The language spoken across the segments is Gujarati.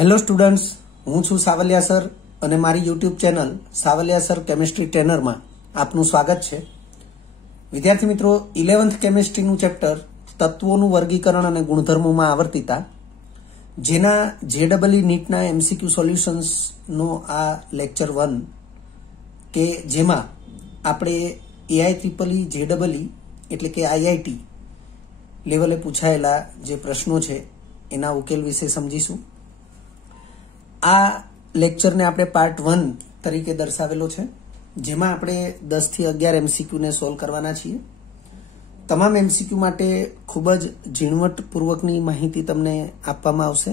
હેલો સ્ટુડન્ટ્સ, હું છું સાવલિયા સર અને મારી YouTube channel Savaliya sir chemistry ટ્રેનરમાં આપનું સ્વાગત છે. વિદ્યાર્થી મિત્રો, 11th કેમિસ્ટ્રીનું ચેપ્ટર તત્વોનું વર્ગીકરણ અને ગુણધર્મોમાં આવર્તિતા, જેના JEE નીટના MCQ સોલ્યુશન્સનો આ લેક્ચર 1 કે જેમાં આપણે AIEEE JEE એટલે કે IIT લેવલે પૂછાયેલા જે પ્રશ્નો છે એના ઉકેલ વિશે સમજીશું. આ લેક્ચરને આપણે પાર્ટ 1 તરીકે દર્શાવેલો છે, જેમાં આપણે 10 થી 11 MCQ ને સોલ્વ કરવાના છીએ. તમામ MCQ માટે ખૂબ જ ઝીણવટપૂર્વકની માહિતી તમને આપવામાં આવશે.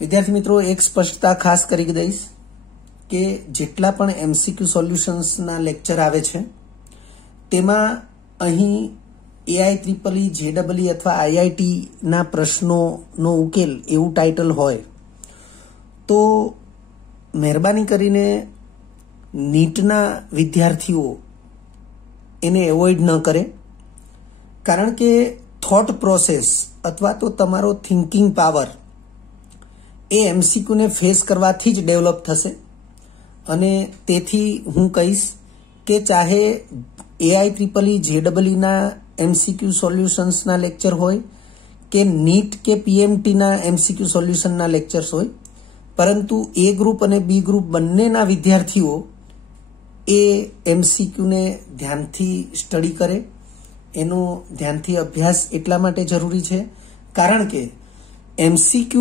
વિદ્યાર્થી મિત્રો, એક સ્પષ્ટતા ખાસ કરી દઈશ કે જેટલા પણ MCQ સોલ્યુશન્સના લેક્ચર આવે છે તેમાં અહીં AIEEE JEE અથવા IIT ના પ્રશ્નોનો ઉકેલ એવું ટાઇટલ હોય તો મહેરબાની કરીને નીટના વિદ્યાર્થીઓ એને એવોઇડ ન કરે, કારણ કે થોટ પ્રોસેસ અથવા તો તમારો થિંકિંગ પાવર એ MCQને ફેસ કરવાથી જ ડેવલપ થશે. અને તેથી હું કહીશ કે ચાહે AIEEE JEE ના MCQ સોલ્યુશન્સના લેક્ચર હોય કે નીટ કે PMTના MCQ સોલ્યુશનના લેક્ચર્સ હોય, પરંતુ A ગ્રુપ અને B ગ્રુપ બંનેના વિદ્યાર્થીઓ એ MCQને ધ્યાનથી સ્ટડી કરે. એનો ધ્યાનથી અભ્યાસ એટલા માટે જરૂરી છે કારણ કે MCQ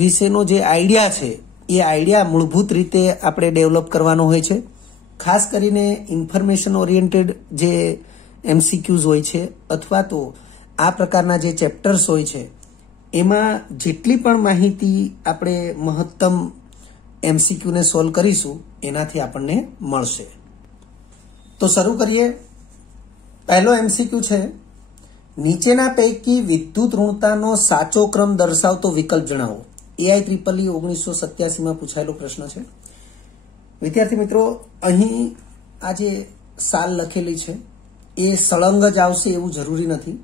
વિશેનો જે આઈડિયા છે એ આઈડિયા મૂળભૂત રીતે આપણે ડેવલપ કરવાનો હોય છે. ખાસ કરીને ઇન્ફોર્મેશન ઓરિએન્ટેડ જે MCQs હોય છે અથવા તો આ પ્રકારના જે ચેપ્ટર્સ હોય છે એમાં જેટલી પણ માહિતી આપણે મહત્તમ MCQને સોલ્વ કરીશું એનાથી આપણને મળશે. તો શરૂ કરીએ. પહેલો MCQ છે, નીચેના પૈકી વિદ્યુત ઋણતાનો સાચો ક્રમ દર્શાવતો વિકલ્પ જણાવો. AIEEE 1987માં પૂછાયેલો પ્રશ્ન છે. વિદ્યાર્થી મિત્રો, અહીં આ જે સાલ લખેલી છે એ સળંગ જ આવશે એવું જરૂરી નથી.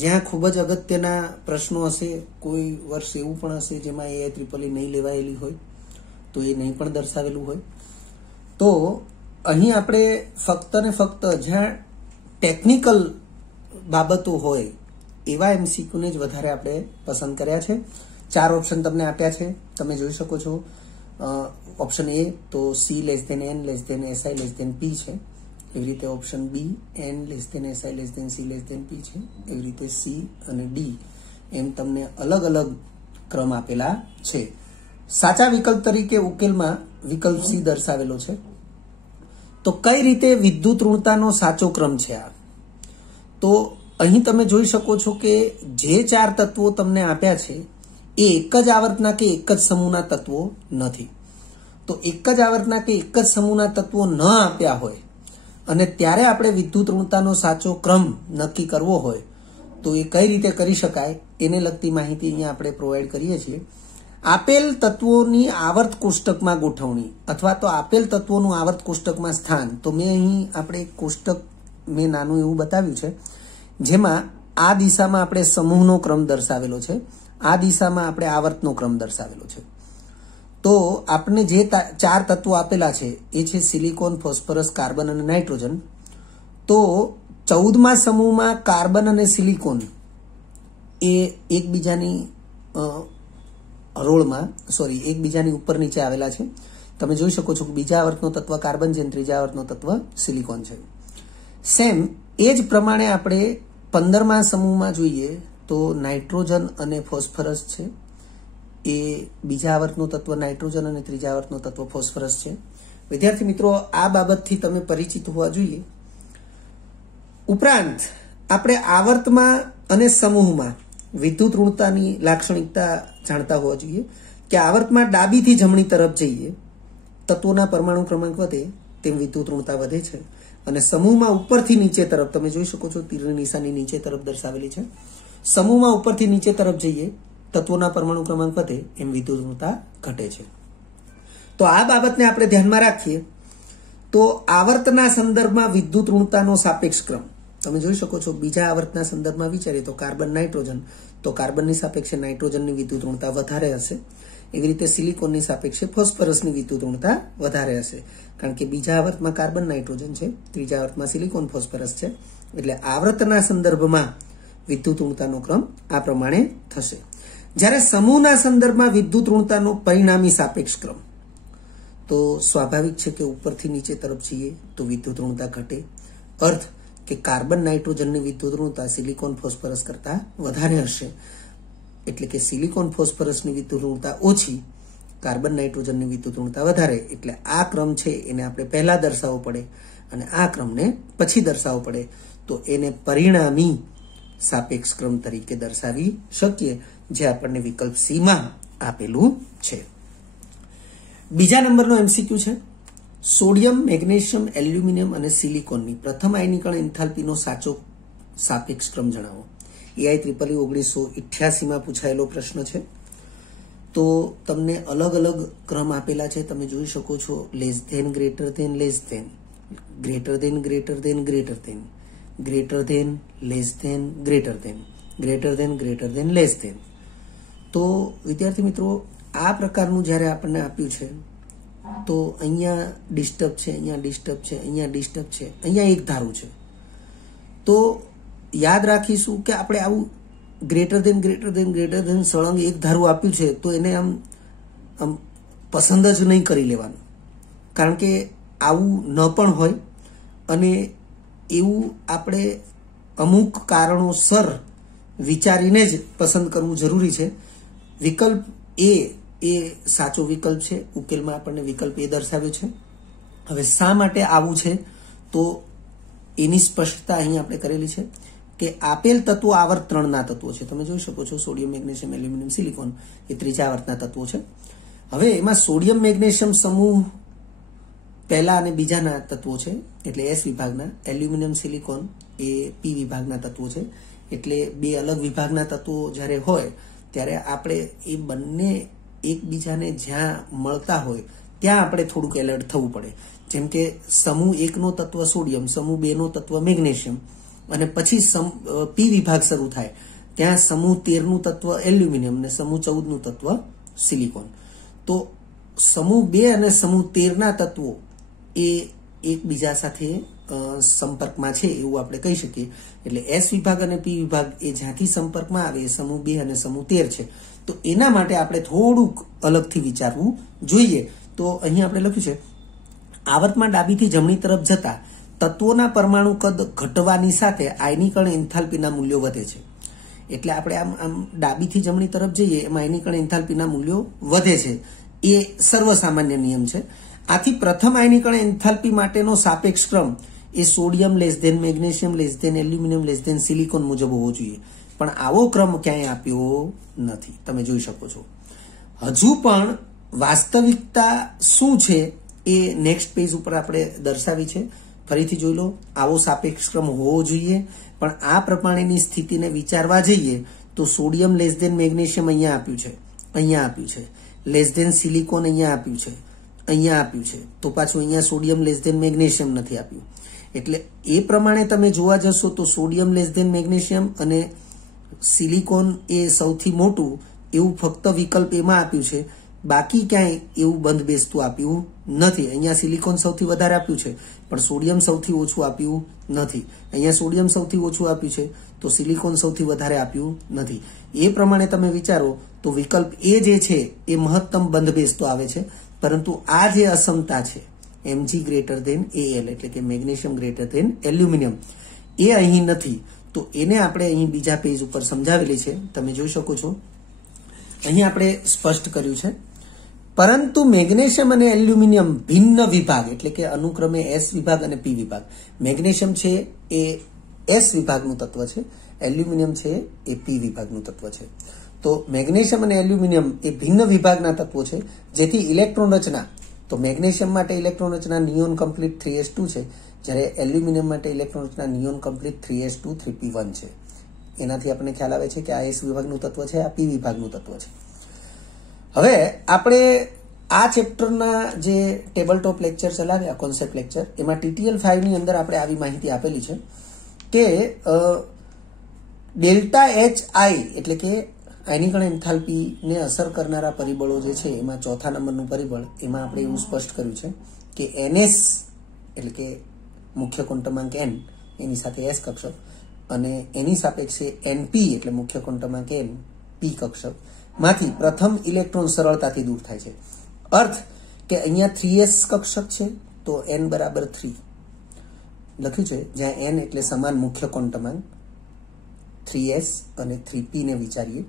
જ્યાં ખૂબ જ અગત્યના પ્રશ્નો હશે, કોઈ વર્ષ એવું પણ હશે જેમાં AIEEE નહીં લેવાયેલી હોય તો એ નહીં પણ દર્શાવેલું હોય. તો અહીં આપણે ફક્ત ને ફક્ત જ્યાં ટેકનિકલ બાબતો હોય એવા MCQને જ વધારે આપણે પસંદ કર્યા છે. 4 ઓપ્શન તમને આપ્યા છે, તમે જોઈ શકો છો. ઓપ્શન A તો C n SI P છે. એવી રીતે option B n SI C P છે. એવી રીતે C અને D એમ તમને અલગ અલગ ક્રમ આપેલા છે. સાચા વિકલ્પ તરીકે ઉકેલમાં વિકલ્પ C દર્શાવેલો છે. તો કઈ રીતે વિદ્યુત ઋણતાનો સાચો ક્રમ છે આ? તો અહીં તમે જોઈ શકો છો કે જે 4 તત્વો તમને આપ્યા છે એ એક જ આવર્તના કે એક જ સમૂહના તત્વો નથી. તો એક જ આવર્તના કે એક જ સમૂહના તત્વો ન આપ્યા હોય અને ત્યારે આપણે વિદ્યુત ઋણતાનો સાચો ક્રમ નક્કી કરવો હોય તો એ કઈ રીતે કરી શકાય એને લગતી માહિતી અહીંયા આપણે પ્રોવાઈડ કરીએ છીએ. આપેલ તત્વોની આવર્ત કોષ્ટકમાં ગોઠવણી અથવા તો આપેલ તત્વોનું આવર્ત કોષ્ટકમાં સ્થાન. તો મેં અહીં આપણે કોષ્ટક મેં નાનું એવું બતાવ્યું છે, જેમાં આ દિશામાં આપણે સમૂહનો ક્રમ દર્શાવેલો છે, આ દિશામાં આપણે આવર્તનો ક્રમ દર્શાવેલો છે. તો આપણે જે 4 તત્વો આપેલા છે એ છે સિલિકોન, ફોસ્ફરસ, કાર્બન અને નાઇટ્રોજન. તો 14મા સમૂહમાં કાર્બન અને સિલિકોન એ એકબીજાની એકબીજાની ઉપર નીચે આવેલા છે. તમે જોઈ શકો છો કે બીજા આવર્તનો તત્વ કાર્બન છે, ત્રીજા આવર્તનો તત્વ સિલિકોન છે. સેમ એ જ પ્રમાણે આપણે 15મા સમૂહમાં જોઈએ તો નાઇટ્રોજન અને ફોસ્ફરસ છે. એ બીજા આવર્તનો તત્વ નાઇટ્રોજન અને ત્રીજા આવર્તનો તત્વ ફોસ્ફરસ છે. વિદ્યાર્થી મિત્રો, આ બાબતથી તમે પરિચિત હોવા જોઈએ. ઉપરાંત આપણે આવર્તમાં અને સમૂહમાં વિદ્યુત ઋણતાની લાક્ષણિકતા જાણતા હોવા જોઈએ કે આવર્તમાં ડાબીથી જમણી તરફ જઈએ તત્વોના પરમાણુ ક્રમાંક વધે તેમ વિદ્યુત ઋણતા વધે છે. અને સમૂહમાં ઉપરથી નીચે તરફ, તમે જોઈ શકો છો તીરની નિશાની નીચે તરફ દર્શાવેલી છે. સમૂહમાં ઉપરથી નીચે તરફ જઈએ તત્વોના પરમાણુ ક્રમાંક વધે એમ વિદ્યુત ઋણતા ઘટે છે. તો આ બાબતને આપણે ધ્યાનમાં રાખીએ તો આવર્તના સંદર્ભમાં વિદ્યુત ઋણતાનો સાપેક્ષ ક્રમ તમે જોઈ શકો છો. બીજા આવર્તના સંદર્ભમાં વિચારીએ તો કાર્બન નાઇટ્રોજન, તો કાર્બનની સાપેક્ષે નાઇટ્રોજનની વિદ્યુત ઋણતા વધારે હશે. એવી રીતે સિલિકોનની સાપેક્ષે ફોસ્ફરસની વિદ્યુત ઋણતા વધારે હશે, કારણ કે બીજા આવર્તમાં કાર્બન નાઇટ્રોજન છે, ત્રીજા આવર્તમાં સિલિકોન ફોસ્ફરસ છે, એટલે આવર્તના સંદર્ભમાં વિદ્યુત ઋણતાનો ક્રમ આ પ્રમાણે થશે. જ્યારે સમૂહના સંદર્ભમાં વિદ્યુત ઋણતાનો પરિણામી સાપેક્ષ ક્રમ, તો સ્વાભાવિક છે કે ઉપરથી નીચે તરફ જઈએ તો વિદ્યુત ઋણતા ઘટે. અર્થ કે કાર્બન નાઇટ્રોજનની વિદ્યુત ઋણતા સિલિકોન ફોસ્ફરસ કરતા વધારે હશે, એટલે કે સિલિકોન ફોસ્ફરસની વિદ્યુત ઋણતા ઓછી, કાર્બન નાઇટ્રોજનની વિદ્યુત ઋણતા વધારે. એટલે આ ક્રમ છે એને આપણે પહેલા દર્શાવવો પડે અને આ ક્રમને પછી દર્શાવવો પડે, તો એને પરિણામી સાપેક્ષ ક્રમ તરીકે દર્શાવી શકીએ, જે આપણને વિકલ્પ સી માં આપેલું છે. બીજા નંબરનો એમસીક્યુ છે, સોડિયમ, મેગ્નેશિયમ, એલ્યુમિનિયમ અને સિલિકોનની પ્રથમ આયનીકરણ એન્થાલ્પીનો સાચો સાપેક્ષ ક્રમ જણાવો. EIEEE 1988માં પૂછાયેલો પ્રશ્ન છે. તો તમને અલગ અલગ ક્રમ આપેલા છે, તમે જોઈ શકો છો. Less than, greater than, less than, greater than, greater than, greater than, greater than, less than, greater than, greater than, greater than, less than. તો વિદ્યાર્થી મિત્રો, આ પ્રકારનું જ્યારે આપણને આપ્યું છે, તો અહીંયા ડિસ્ટર્બ છે, અહીંયા ડિસ્ટર્બ છે, અહીંયા ડિસ્ટર્બ છે, અહીંયા એક ધારું છે. તો યાદ રાખીશું કે આપણે આવું greater than, greater than, greater than સળંગ એક ધારું આપ્યું છે, તો એને આમ પસંદ જ નહીં કરી લેવાનું, કારણ કે આવું ન પણ હોય અને એવું આપણે અમુક કારણોસર વિચારીને જ પસંદ કરવું જરૂરી છે. વિકલ્પ એ સાચો વિકલ્પ છે. ઉકેલમાં આપણને વિકલ્પ એ દર્શાવ્યો છે. હવે શા માટે આવું છે, તો એની સ્પષ્ટતા અહીં આપણે કરેલી છે કે આપેલ તત્વો આવર્ત 3ના તત્વો છે. તમે જોઈ શકો છો, સોડિયમ, મેગ્નેશિયમ, એલ્યુમિનિયમ, સિલિકોન એ ત્રીજા આવર્તના તત્વો છે. હવે એમાં સોડિયમ, મેગ્નેશિયમ સમૂહ પહેલા અને બીજાના તત્વો છે, એટલે S વિભાગના. એલ્યુમિનિયમ, સિલિકોન એ P વિભાગના તત્વો છે. એટલે બે અલગ વિભાગના તત્વો જ્યારે હોય ત્યારે આપણે એ બંને એકબીજાને જ્યાં મળતા હોય ત્યાં આપણે થોડુંક એલર્ટ થવું પડે. જેમ કે સમૂહ 1નો તત્વ સોડિયમ, સમૂહ 2નો તત્વ મેગ્નેશિયમ અને પછી P વિભાગ શરૂ થાય ત્યાં સમૂહ 13નું તત્વ એલ્યુમિનિયમ અને સમૂહ 14નું તત્વ સિલિકોન. તો સમૂહ 2 અને સમૂહ 13ના તત્વો એ એકબીજા સાથે સંપર્કમાં છે એવું આપણે કહી શકીએ. એટલે S વિભાગ અને P વિભાગ એ જ્યાંથી સંપર્કમાં આવે એ સમૂહ 2 અને સમૂહ 13 છે. તો એના માટે આપણે થોડુંક અલગથી વિચારવું જોઈએ. તો અહીં આપણે લખ્યું છે, આવર્તમાં ડાબીથી જમણી તરફ જતા તત્વોના પરમાણુ કદ ઘટવાની સાથે આયનીકરણ એન્થાલ્પીના મૂલ્યો વધે છે. એટલે આપણે આમ ડાબીથી જમણી તરફ જઈએ એમાં આયનીકરણ એન્થાલ્પીના મૂલ્યો વધે છે, એ સર્વસામાન્ય નિયમ છે. આથી પ્રથમ આયનીકરણ એન્થાલ્પી માટેનો સાપેક્ષ ક્રમ એ sodium less than magnesium less than aluminium less than silicon મુજબ હોવો જોઈએ, પણ આવો ક્રમ ક્યાંય આપ્યો નથી. તમે જોઈ શકો છો. હજુ પણ વાસ્તવિકતા શું છે એ નેક્સ્ટ પેજ ઉપર આપણે દર્શાવી છે. ફરીથી જોઈ લો. આવો સાપેક્ષ ક્રમ હોવો જોઈએ, પણ આ પ્રમાણેની સ્થિતિને વિચારવા જઈએ તો સોડિયમ લેસ ધેન મેગ્નેશિયમ અહીંયા આપ્યું છે, અહીંયા આપ્યું છે, લેસ ધેન સિલિકોન અહીંયા આપ્યું છે, અહીંયા આપ્યું છે, તો પાછું અહીંયા સોડિયમ લેસ ધેન મેગ્નેશિયમ નથી આપ્યું. એટલે એ પ્રમાણે તમે જોવા જશો તો સોડિયમ લેસ ધેન મેગ્નેશિયમ અને સિલિકોન એ સૌથી મોટું એવું ફક્ત વિકલ્પ એમાં આપ્યું છે, બાકી ક્યાંય એવું બંધ બેસતું આપ્યું નથી. અહીંયા સિલિકોન સૌથી વધારે આપ્યું છે પણ સોડિયમ સૌથી ઓછું આપ્યું નથી. અહીંયા સોડિયમ સૌથી ઓછું આપ્યું છે તો સિલિકોન સૌથી વધારે આપ્યું નથી. એ પ્રમાણે તમે વિચારો તો વિકલ્પ એ જે છે એ મહત્તમ બંધ બેસતો આવે છે, પરંતુ આ જે અસમતા છે Mg ગ્રેટર ધેન Al એટલે કે મેગ્નેશિયમ ગ્રેટર ધેન એલ્યુમિનિયમ એ અહીં નથી. તો એને આપણે અહીં બીજા પેજ ઉપર સમજાવેલી છે, તમે જોઈ શકો છો. અહીં આપણે સ્પષ્ટ કર્યું છે, પરંતુ મેગ્નેશિયમ અને એલ્યુમિનિયમ ભિન્ન વિભાગ એટલે કે અનુક્રમે S વિભાગ અને P વિભાગ. મેગ્નેશિયમ છે એ S વિભાગનું તત્વ છે, એલ્યુમિનિયમ છે એ P વિભાગનું તત્વ છે. તો મેગ્નેશિયમ અને એલ્યુમિનિયમ એ ભિન્ન વિભાગના તત્વો છે, જેથી ઇલેક્ટ્રોન રચના, તો મેગ્નેશિયમ માટે ઇલેક્ટ્રોન રચના નિયોન કમ્પ્લીટ 3s2 છે, જ્યારે એલ્યુમિનિયમ માટે ઇલેક્ટ્રોન રચના નિયોન કમ્પ્લીટ 3s2 3p1 છે. એનાથી આપણને ખ્યાલ આવે છે કે આ S વિભાગનું તત્વ છે, આ P વિભાગનું તત્વ છે. હવે આપણે આ ચેપ્ટરના જે ટેબલ ટોપ લેક્ચર ચલાવ્યા, કોન્સેપ્ટ લેક્ચર, એમાં TTL 5 ની અંદર આપણે આવી માહિતી આપેલી છે કે ડેલ્ટા HI એટલે કે આયનીકરણ એન્થાલ્પીને અસર કરનારા પરિબળો જે છે એમાં ચોથા નંબરનું પરિબળ, એમાં આપણે એવું સ્પષ્ટ કર્યું છે કે NS એટલે કે મુખ્ય ક્વોન્ટમાંક n એની સાથે s કક્ષક અને એની સાપેક્ષે NP એટલે મુખ્ય ક્વોન્ટમાંક n p કક્ષક માંથી પ્રથમ ઇલેક્ટ્રોન સરળતાથી દૂર થાય છે. અર્થ કે અહીંયા 3s કક્ષક છે તો n બરાબર 3 લખ્યું છે, જ્યાં n એટલે સમાન મુખ્ય ક્વોન્ટમાંક 3s અને 3p ને વિચારીએ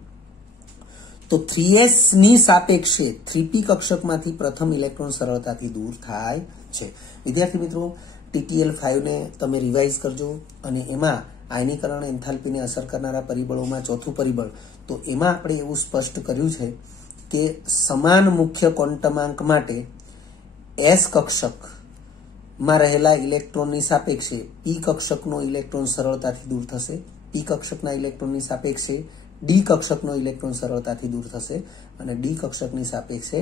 તો 3s ની સાપેક્ષે 3p કક્ષકમાંથી પ્રથમ ઇલેક્ટ્રોન સરળતાથી દૂર થાય છે. વિદ્યાર્થી મિત્રો, TTL 5 ને તમે રિવાઇઝ કરજો અને એમાં આયનીકરણ એન્થાલ્પીને અસર કરનારા પરિબળોમાં ચોથું પરિબળ, તો એમાં આપણે એવું સ્પષ્ટ કર્યું છે કે સમાન મુખ્ય ક્વોન્ટમાંક માટે s કક્ષકમાં રહેલા ઇલેક્ટ્રોનની સાપેક્ષે p કક્ષકનો ઇલેક્ટ્રોન સરળતાથી દૂર થશે, p કક્ષકના ઇલેક્ટ્રોનની સાપેક્ષે d કક્ષકનો ઇલેક્ટ્રોન સરળતાથી દૂર થશે અને d કક્ષકની સાપેક્ષે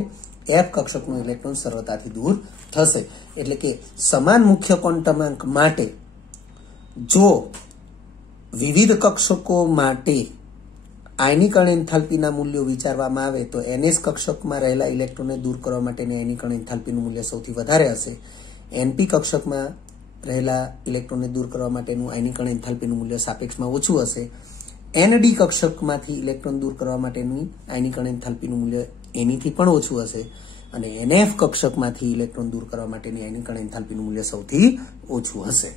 f કક્ષકનો ઇલેક્ટ્રોન સરળતાથી દૂર થશે. એટલે કે સમાન મુખ્ય ક્વોન્ટમાંક માટે જો વિવિધ કક્ષકો માટે આયનીકરણ એન્થાલ્પીના મૂલ્યો વિચારવામાં આવે તો NS કક્ષકમાં રહેલા ઇલેક્ટ્રોનને દૂર કરવા માટેની આયનીકરણ એન્થાલ્પીનું મૂલ્ય સૌથી વધારે હશે. NP કક્ષકમાં રહેલા ઇલેક્ટ્રોનને દૂર કરવા માટેનું આયનીકરણ એન્થાલ્પીનું મૂલ્ય સાપેક્ષમાં ઓછું હશે. ND કક્ષકમાંથી ઇલેક્ટ્રોન દૂર કરવા માટેનું આયનીકરણ એન્થાલ્પીનું મૂલ્ય એનીથી પણ ઓછું હશે અને NF કક્ષકમાંથી ઇલેક્ટ્રોન દૂર કરવા માટેની આયનીકરણ એન્થાલ્પીનું મૂલ્ય સૌથી ઓછું હશે.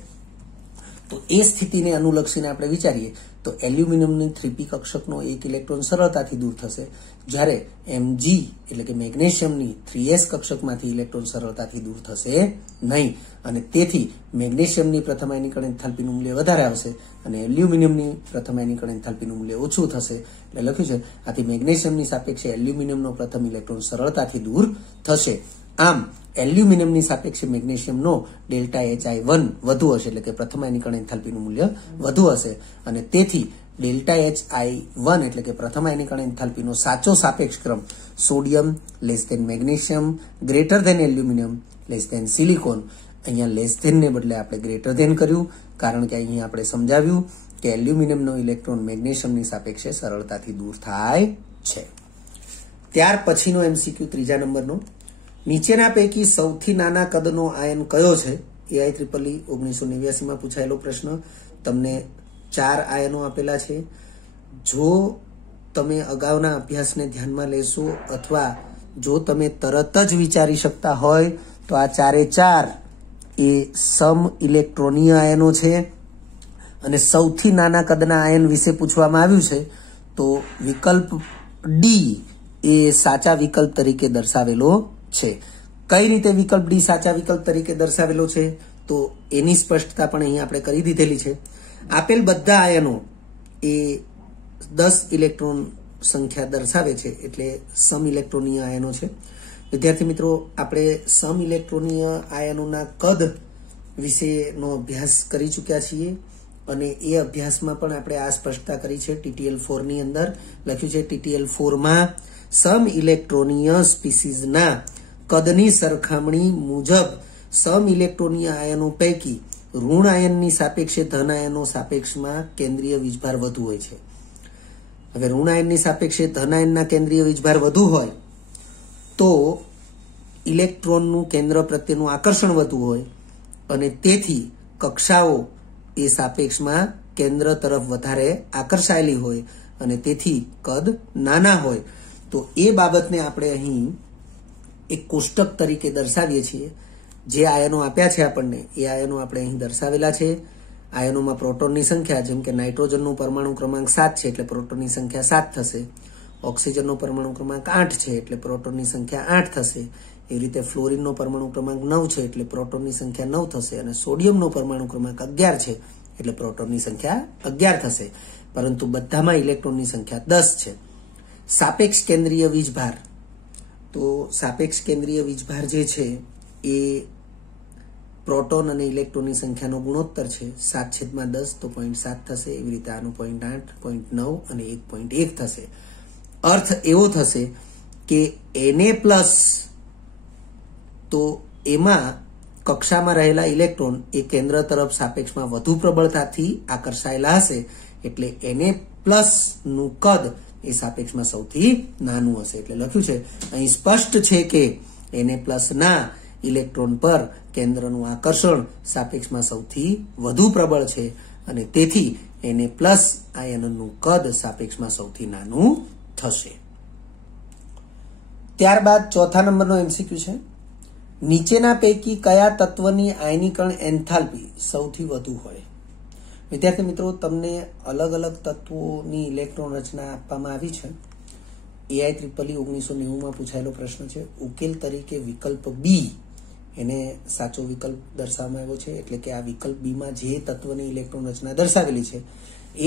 તો એ સ્થિતિને અનુલક્ષીને આપણે વિચારીએ તો એલ્યુમિનિયમની 3p કક્ષકનો એક ઇલેક્ટ્રોન સરળતાથી દૂર થશે, જ્યારે Mg એટલે કે મેગ્નેશિયમની 3s કક્ષકમાંથી ઇલેક્ટ્રોન સરળતાથી દૂર થશે નહીં અને તેથી મેગ્નેશિયમની પ્રથમ આયનીકરણ એન્થાલ્પીનું મૂલ્ય વધારે આવશે અને એલ્યુમિનિયમની પ્રથમ આયનીકરણ એન્થાલ્પીનું મૂલ્ય ઓછું થશે. એટલે લખ્યું છે આથી મેગ્નેશિયમની સાપેક્ષે એલ્યુમિનિયમનો પ્રથમ ઇલેક્ટ્રોન સરળતાથી દૂર થશે. આમ એલ્યુમિનિયમની સાપેક્ષે મેગ્નેશિયમનો ΔHI1 વધુ હશે, એટલે કે પ્રથમ આયનીકરણ એન્થાલ્પીનું મૂલ્ય વધુ હશે અને તેથી ΔHI1 એટલે કે પ્રથમ આયનીકરણ એન્થાલ્પીનો સાચો સાપેક્ષ ક્રમ sodium less than magnesium greater than aluminium less than silicon. અહીંયા લેસ ધેન ને બદલે આપણે ગ્રેટર ધેન કર્યું, કારણ કે અહીંયા આપણે સમજાવ્યું કે એલ્યુમિનિયમનો ઇલેક્ટ્રોન મેગ્નેશિયમની સાપેક્ષે સરળતાથી દૂર થાય છે. ત્યાર પછીનો MCQ ત્રીજા નંબરનો, નીચેના પૈકી સૌથી નાના કદનો આયન કયો છે? IEEE 1989માં પૂછાયેલો પ્રશ્ન. તમને 4 આયનો આપેલા છે. જો તમે અગાઉના અભ્યાસને ધ્યાનમાં લેશો અથવા જો તમે તરત જ વિચારી શકતા હોય તો આ 4 એ સમ ઇલેક્ટ્રોનીય આયનો છે અને સૌથી નાના કદના આયન વિશે પૂછવામાં આવ્યું છે તો વિકલ્પ ડી એ સાચા વિકલ્પ તરીકે દર્શાવેલો છે. કઈ રીતે વિકલ્પ ડી સાચા વિકલ્પ તરીકે દર્શાવેલો છે તો એની સ્પષ્ટતા પણ અહીં આપણે કરી દીધેલી છે. આપેલ બધા આયનો એ 10 ઇલેક્ટ્રોન સંખ્યા દર્શાવે છે, એટલે સમ ઇલેક્ટ્રોનીય આયનો છે. વિદ્યાર્થી મિત્રો, આપણે સમ ઇલેક્ટ્રોનીય આયનોના કદ વિશેનો અભ્યાસ કરી ચૂક્યા છીએ અને એ અભ્યાસમાં પણ આપણે આ સ્પષ્ટતા કરી છે. TTL 4 ની અંદર લખ્યું છે TTL 4માં સમ ઇલેક્ટ્રોનીય સ્પીસીઝના કદની સરખામણી મુજબ સમ ઇલેક્ટ્રોનીય આયનો પૈકી ઋણ આયનની સાપેક્ષે ધન આયનો સાપેક્ષમાં કેન્દ્રીય વીજભાર વધુ હોય છે. હવે ઋણ આયનની સાપેક્ષે ધન આયનના કેન્દ્રીય વીજભાર વધુ હોય તો ઇલેક્ટ્રોનનું કેન્દ્ર પ્રત્યેનું આકર્ષણ વધુ હોય અને તેથી કક્ષાઓ એ સાપેક્ષમાં કેન્દ્ર તરફ વધારે આકર્ષાયેલી હોય અને તેથી કદ નાના હોય. તો એ બાબતને આપણે અહીં એક કોષ્ટક તરીકે દર્શાવીએ છીએ. જે આયનો આપ્યા છે આપણને એ આયનો આપણે અહીં દર્શાવેલા છે. આયનોમાં પ્રોટોનની સંખ્યા, જેમ કે નાઇટ્રોજનનો પરમાણુ ક્રમાંક 7 છે એટલે પ્રોટોનની સંખ્યા 7 થશે. ઓક્સિજનનો પરમાણુ ક્રમાંક 8 છે એટલે પ્રોટોનની સંખ્યા 8 થશે. એ રીતે ફ્લોરિનનો પરમાણુ ક્રમાંક 9 છે એટલે પ્રોટોનની સંખ્યા 9 થશે અને સોડિયમનો પરમાણુ ક્રમાંક 11 છે એટલે પ્રોટોનની સંખ્યા 11 થશે. પરંતુ બધામાં ઇલેક્ટ્રોનની સંખ્યા 10 છે. સાપેક્ષ કેન્દ્રીય વીજભાર, તો સાપેક્ષ કેન્દ્રીય વીજભાર જે છે એ પ્રોટોન અને ઇલેક્ટ્રોનની સંખ્યાનો ગુણોત્તર છે. 7/10 તો 0.7 થશે. એવી રીતે આનું 0.8, 0.9 અને 1.1 થશે. અર્થ એવો થશે કે Na+ તો એમાં કક્ષામાં રહેલા ઇલેક્ટ્રોન એ કેન્દ્ર તરફ સાપેક્ષમાં વધુ પ્રબળતાથી આકર્ષાયેલા હશે એટલે Na+ નું કદ એ સાપેક્ષમાં સૌથી નાનું હશે. એટલે લખ્યું છે અહીં સ્પષ્ટ છે કે Na+ ના ઇલેક્ટ્રોન પર કેન્દ્રનું આકર્ષણ સાપેક્ષમાં સૌથી વધુ પ્રબળ છે અને તેથી Na+ આયનનું કદ સાપેક્ષમાં સૌથી નાનું થશે. ત્યારબાદ ચોથા નંબરનો MCQ છે, નીચેના પૈકી કયા તત્વની આયનીકરણ એન્થાલ્પી સૌથી વધુ હોય? વિદ્યાર્થી મિત્રો, તમને અલગ અલગ તત્વોની ઇલેક્ટ્રોન રચના આપવામાં આવી છે. AIEEE 1990માં પૂછાયેલો પ્રશ્ન છે. ઉકેલ તરીકે વિકલ્પ બી એને સાચો વિકલ્પ દર્શાવવામાં આવ્યો છે. એટલે કે આ વિકલ્પ બીમાં જે તત્વની ઇલેક્ટ્રોન રચના દર્શાવેલી છે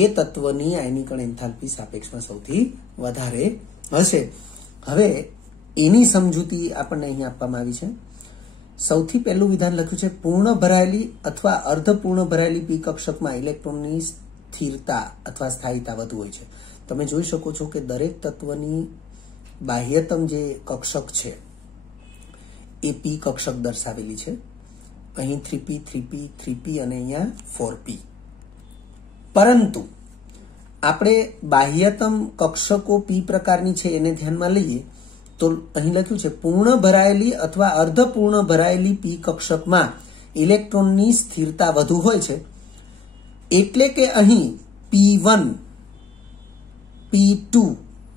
એ તત્વની આયનીકરણ એન્થાલ્પી સાપેક્ષમાં સૌથી વધારે હશે. હવે એની સમજૂતી આપણને અહીં આપવામાં આવી છે. સૌથી પહેલું વિધાન લખ્યું છે, પૂર્ણ ભરાયેલી અથવા અર્ધપૂર્ણ ભરાયેલી પી કક્ષકમાં ઇલેક્ટ્રોનની સ્થિરતા અથવા સ્થાયીતા વધુ હોય છે. તમે જોઈ શકો છો કે દરેક તત્વની બાહ્યતમ જે કક્ષક છે એ પી કક્ષક દર્શાવેલી છે. અહીં 3p 3p 3p અને અહીંયા 4p. પરંતુ આપણે બાહ્યતમ કક્ષકો પી પ્રકારની છે એને ધ્યાનમાં લઈએ તો અહીં લખ્યું છે, પૂર્ણ ભરાયેલી અથવા અર્ધપૂર્ણ ભરાયેલી પી કક્ષકમાં ઇલેક્ટ્રોનની સ્થિરતા વધુ હોય છે. એટલે કે અહીં P1 P2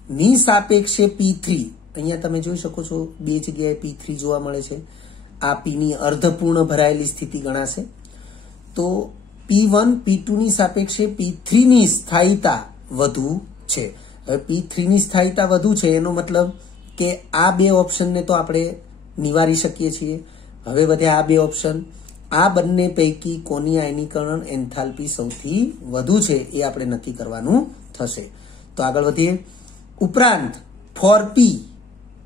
ની સાપેક્ષે P3, અહીંયા તમે જોઈ શકો છો બે જગ્યાએ P3 જોવા મળે છે. આ P ની અર્ધપૂર્ણ ભરાયેલી સ્થિતિ ગણાશે. તો P1 P2 ની સાપેક્ષે P3 ની સ્થાયીતા વધુ છે. હવે P3 ની સ્થાયીતા વધુ છે એનો મતલબ કે આ બે ઓપ્શનને તો આપણે નિવારી શકીએ છીએ. હવે વધ્યા આ બે ઓપ્શન. આ બંને પૈકી કોની આયનીકરણ એન્થાલ્પી સૌથી વધુ છે એ આપણે નક્કી કરવાનું થશે. તો આગળ વધીએ. ઉપરાંત 4p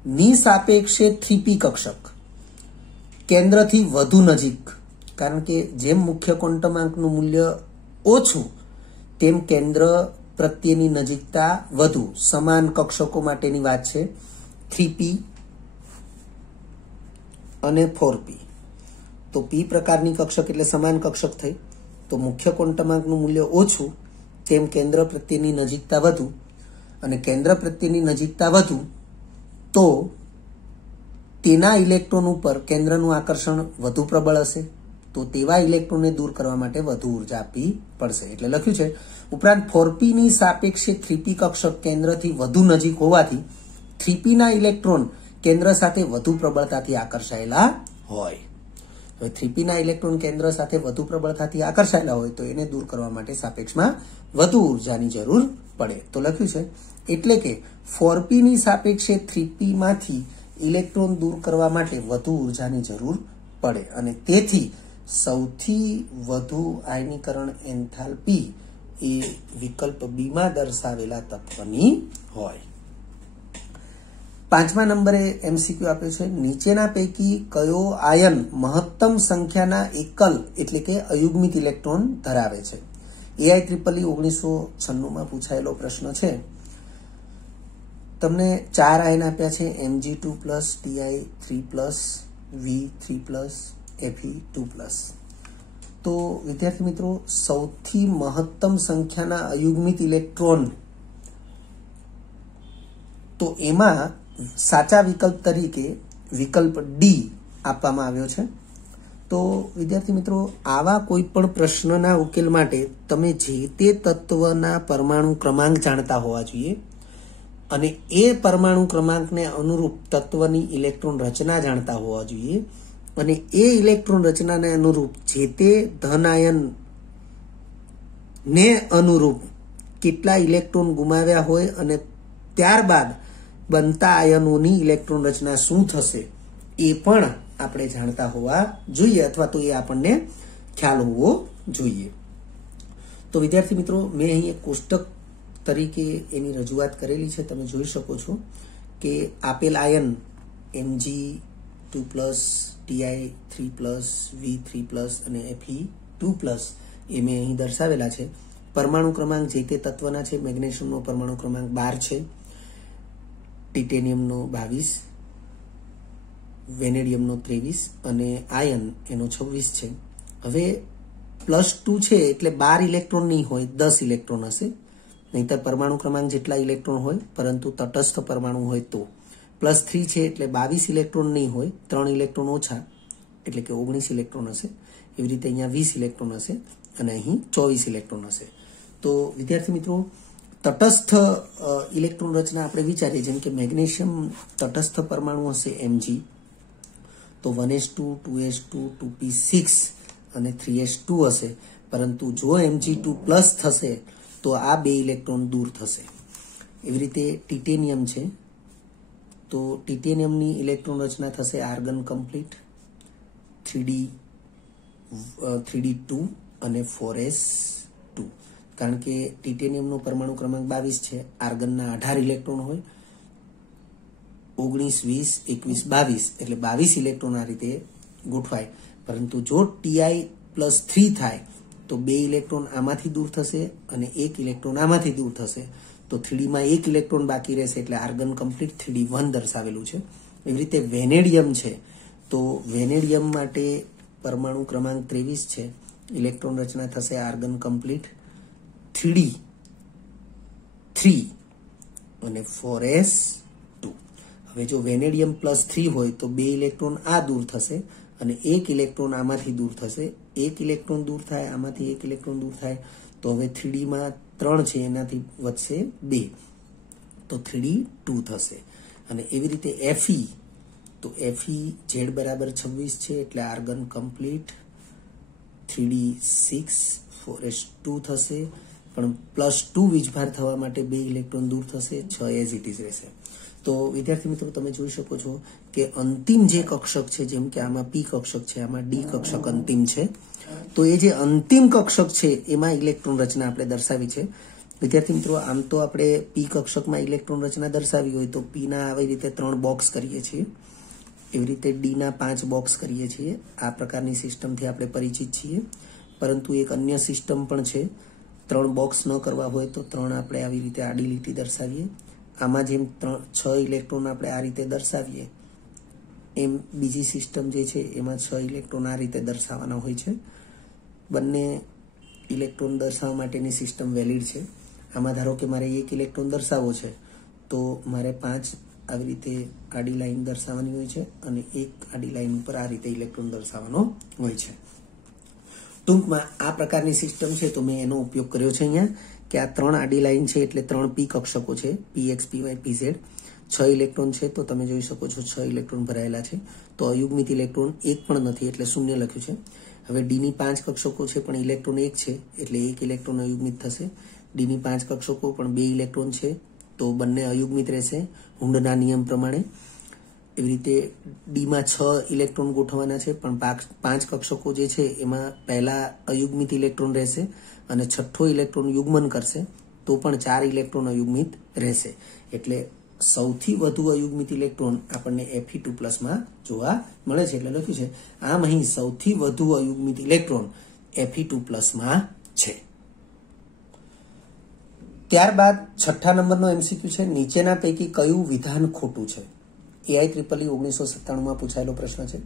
ની સાપેક્ષે 3p કક્ષક કેન્દ્રથી વધુ નજીક, કારણ કે જેમ મુખ્ય ક્વોન્ટમાંકનું મૂલ્ય ઓછું તેમ કેન્દ્ર પ્રત્યેની નજીકતા વધુ. સમાન કક્ષકો માટેની વાત છે. 3p અને 4p. તો p પ્રકારની કક્ષક એટલે સમાન કક્ષક થઈ. તો મુખ્ય ક્વોન્ટમાંકનું મૂલ્ય ઓછું તેમ કેન્દ્ર પ્રત્યેની નજીકતા વધુ, અને કેન્દ્ર પ્રત્યેની નજીકતા વધુ તો તેના ઇલેક્ટ્રોન ઉપર કેન્દ્રનું આકર્ષણ વધુ પ્રબળ હશે. તો તેવા ઇલેક્ટ્રોનને દૂર કરવા માટે વધુ ઉર્જા આપવી પડશે. એટલે લખ્યું છે, ઉપરાંત 4p ની સાપેક્ષે 3p કક્ષક કેન્દ્રથી વધુ નજીક હોવાથી 3p ના ઇલેક્ટ્રોન કેન્દ્ર સાથે વધુ પ્રબળતાથી આકર્ષાયેલા હોય. હવે 3p ના ઇલેક્ટ્રોન કેન્દ્ર સાથે વધુ પ્રબળતાથી આકર્ષાયેલા હોય તો એને દૂર કરવા માટે સાપેક્ષમાં વધુ ઉર્જાની જરૂર પડે. તો લખ્યું છે, એટલે કે 4p ની સાપેક્ષે 3p માંથી ઇલેક્ટ્રોન દૂર કરવા માટે વધુ ઉર્જાની જરૂર પડે અને તેથી સૌથી વધુ આયનીકરણ એન્થાલ્પી એ વિકલ્પ બીમાં દર્શાવેલા તત્વની હોય. પાંચમા નંબરે MCQ આપ્યો છે, નીચેના પૈકી કયો આયન મહત્તમ સંખ્યાના એકલ એટલે કે અયુગ્મિત ઇલેક્ટ્રોન ધરાવે છે? AIEEE 1996માં પૂછાયેલો પ્રશ્ન છે. તમને 4 આયન આપ્યા છે, Mg2+, Ti3+, V3+, Fe2+. તો વિદ્યાર્થી મિત્રો, સૌથી મહત્તમ સંખ્યાના અયુગ્મિત ઇલેક્ટ્રોન, તો એમાં સાચા વિકલ્પ તરીકે વિકલ્પ ડી આપવામાં આવ્યો છે. તો વિદ્યાર્થી મિત્રો, આવા કોઈ પણ પ્રશ્નના ઉકેલ માટે તમે જે તે તત્વના પરમાણુ ક્રમાંક જાણતા હોવા જોઈએ અને એ પરમાણુ ક્રમાંકને અનુરૂપ તત્વની ઇલેક્ટ્રોન રચના જાણતા હોવા જોઈએ અને એ ઇલેક્ટ્રોન રચનાને અનુરૂપ જે તે ધન આયન ને અનુરૂપ કેટલા ઇલેક્ટ્રોન ગુમાવ્યા હોય અને ત્યારબાદ બનતા આયનોની ઇલેક્ટ્રોન રચના શું થશે એ પણ આપણે જાણતા હોવા જોઈએ અથવા તો એ આપણને ખ્યાલ હોવો જોઈએ. તો વિદ્યાર્થી મિત્રો, મેં અહીં એક કોષ્ટક તરીકે એની રજૂઆત કરેલી છે. તમે જોઈ શકો છો કે આપેલ આયન Mg2+, Ti3+, V3+ અને Fe2+ એ મેં અહીં દર્શાવેલા છે. પરમાણુ ક્રમાંક જે તે તત્વના છે. મેગ્નેશિયમનો પરમાણુ ક્રમાંક 12 છે, ટિટેનિયમનો 22, વેનેડિયમનો 23 અને આયન એનો 26 છે. હવે +2 છે એટલે 12 ઇલેક્ટ્રોન નહીં હોય, 10 ઇલેક્ટ્રોન હશે. નહીંતર પરમાણુ ક્રમાંક જેટલા ઇલેક્ટ્રોન હોય પરંતુ તટસ્થ પરમાણુ હોય તો. +3 છે એટલે 22 ઇલેક્ટ્રોન નહીં હોય, 3 ઇલેક્ટ્રોન ઓછા એટલે કે 19 ઇલેક્ટ્રોન હશે. એવી રીતે અહીંયા 20 ઇલેક્ટ્રોન હશે અને અહીં 24 ઇલેક્ટ્રોન હશે. તો વિદ્યાર્થી મિત્રો, તટસ્થ ઇલેક્ટ્રોન રચના આપણે વિચારીએ, જેમ કે મેગ્નેશિયમ તટસ્થ પરમાણુ હશે Mg, તો 1s2, 2s2, 2p6 અને 3s2 હશે. પરંતુ જો Mg2+ થશે તો આ 2 ઇલેક્ટ્રોન દૂર થશે. એવી રીતે ટિટેનિયમ છે, તો ટિટેનિયમની ઇલેક્ટ્રોન રચના થશે આર્ગન કમ્પ્લીટ, 3d2 અને 4s2. કારણ કે ટિટેનિયમનો પરમાણુ ક્રમાંક 22 છે, આર્ગનના 18 ઇલેક્ટ્રોન હોય, 19, 20, 21, 22 એટલે 22 ઇલેક્ટ્રોન આ રીતે ગોઠવાય. પરંતુ જો Ti+3 થાય તો 2 ઇલેક્ટ્રોન આમાંથી દૂર થશે અને 1 ઇલેક્ટ્રોન આમાંથી દૂર થશે. તો 3D માં 1 ઇલેક્ટ્રોન બાકી રહેશે એટલે આર્ગન કમ્પ્લીટ 3d1 દર્શાવેલું છે. એવી રીતે વેનેડિયમ છે, તો વેનેડિયમ માટે પરમાણુ ક્રમાંક 23 છે, ઇલેક્ટ્રોન રચના થશે આર્ગન કમ્પ્લીટ 3d3 અને 4s2. હવે જો વેનેડિયમ +3 હોય તો 2 ઇલેક્ટ્રોન આ દૂર થશે અને 1 ઇલેક્ટ્રોન આમાંથી દૂર થશે. 1 ઇલેક્ટ્રોન દૂર થાય, આમાંથી 1 ઇલેક્ટ્રોન દૂર થાય, તો હવે 3D માં 3 છે એનાથી વધશે 2, તો 3d2 થશે. અને એવી રીતે Fe, તો Fe Z બરાબર 26 છે એટલે આર્ગન કમ્પ્લીટ 3d6, 4s2 થશે. પણ +2 વીજભાર થવા માટે 2 ઇલેક્ટ્રોન દૂર થશે, 6 એઝ ઇટ ઇઝ રહેશે. તો વિદ્યાર્થી મિત્રો, તમે જોઈ શકો છો કે અંતિમ જે કક્ષક છે, જેમ કે આમાં P કક્ષક છે, આમાં D કક્ષક અંતિમ છે, તો એ જે અંતિમ કક્ષક છે એમાં ઇલેક્ટ્રોન રચના આપણે દર્શાવી છે. વિદ્યાર્થી મિત્રો, આમ તો આપણે P કક્ષકમાં ઇલેક્ટ્રોન રચના દર્શાવી હોય તો P ના આવી રીતે 3 બોક્સ કરીએ છીએ, એવી રીતે D ના 5 બોક્સ કરીએ છીએ. આ પ્રકારની સિસ્ટમથી આપણે પરિચિત છીએ. પરંતુ એક અન્ય સિસ્ટમ પણ છે, 3 બોક્સ ન કરવા હોય તો 3 આપણે આવી રીતે આડી લીટી દર્શાવીએ. આમાં જેમ 6 ઇલેક્ટ્રોન આપણે આ રીતે દર્શાવીએ એમ બીજી સિસ્ટમ જે છે એમાં 6 ઇલેક્ટ્રોન આ રીતે દર્શાવવાના હોય છે. બંને ઇલેક્ટ્રોન દર્શાવવા માટેની સિસ્ટમ વેલિડ છે. આમાં ધારો કે મારે 1 ઇલેક્ટ્રોન દર્શાવવો છે તો મારે 5 આવી રીતે આડી લાઈન દર્શાવવાની હોય છે અને 1 આડી લાઈન ઉપર આ રીતે ઇલેક્ટ્રોન દર્શાવવાનો હોય છે. ટૂંકમાં આ પ્રકારની સિસ્ટમ છે, તો મેં એનો ઉપયોગ કર્યો છે અહીંયા કે આ 3 આડી લાઈન છે એટલે 3 P કક્ષકો છે, Px, Py, Pz. 6 ઇલેક્ટ્રોન છે તો તમે જોઈ શકો છો 6 ઇલેક્ટ્રોન ભરાયેલા છે. તો અયુગ્મિત ઇલેક્ટ્રોન 1 પણ નથી એટલે 0 લખ્યું છે. હવે D ની 5 કક્ષકો છે પણ ઇલેક્ટ્રોન 1 છે એટલે 1 ઇલેક્ટ્રોન અયુગ્મિત થશે. D ની 5 કક્ષકો પણ 2 ઇલેક્ટ્રોન છે તો બંને અયુગ્મિત રહેશે હુન્ડના નિયમ પ્રમાણે. એવી રીતે D માં 6 ઇલેક્ટ્રોન ગોઠવવાના છે પણ 5 કક્ષકો જે છે એમાં પહેલા અયુગ્મિત ઇલેક્ટ્રોન રહેશે અને છઠ્ઠો ઇલેક્ટ્રોન યુગ્મન કરશે તો પણ 4 ઇલેક્ટ્રોન અયુગ્મિત રહેશે. એટલે સૌથી વધુ અયુગ્મિત ઇલેક્ટ્રોન આપણને Fe2+ માં જોવા મળે છે. એટલે લખ્યું છે આમ અહીં સૌથી વધુ અયુગ્મિત ઇલેક્ટ્રોન Fe2+ માં છે. ત્યારબાદ 6થા નંબરનો MCQ છે, નીચેના પૈકી કયું વિધાન ખોટું છે? AIEEE 1997 માં પૂછાયેલો પ્રશ્ન છે.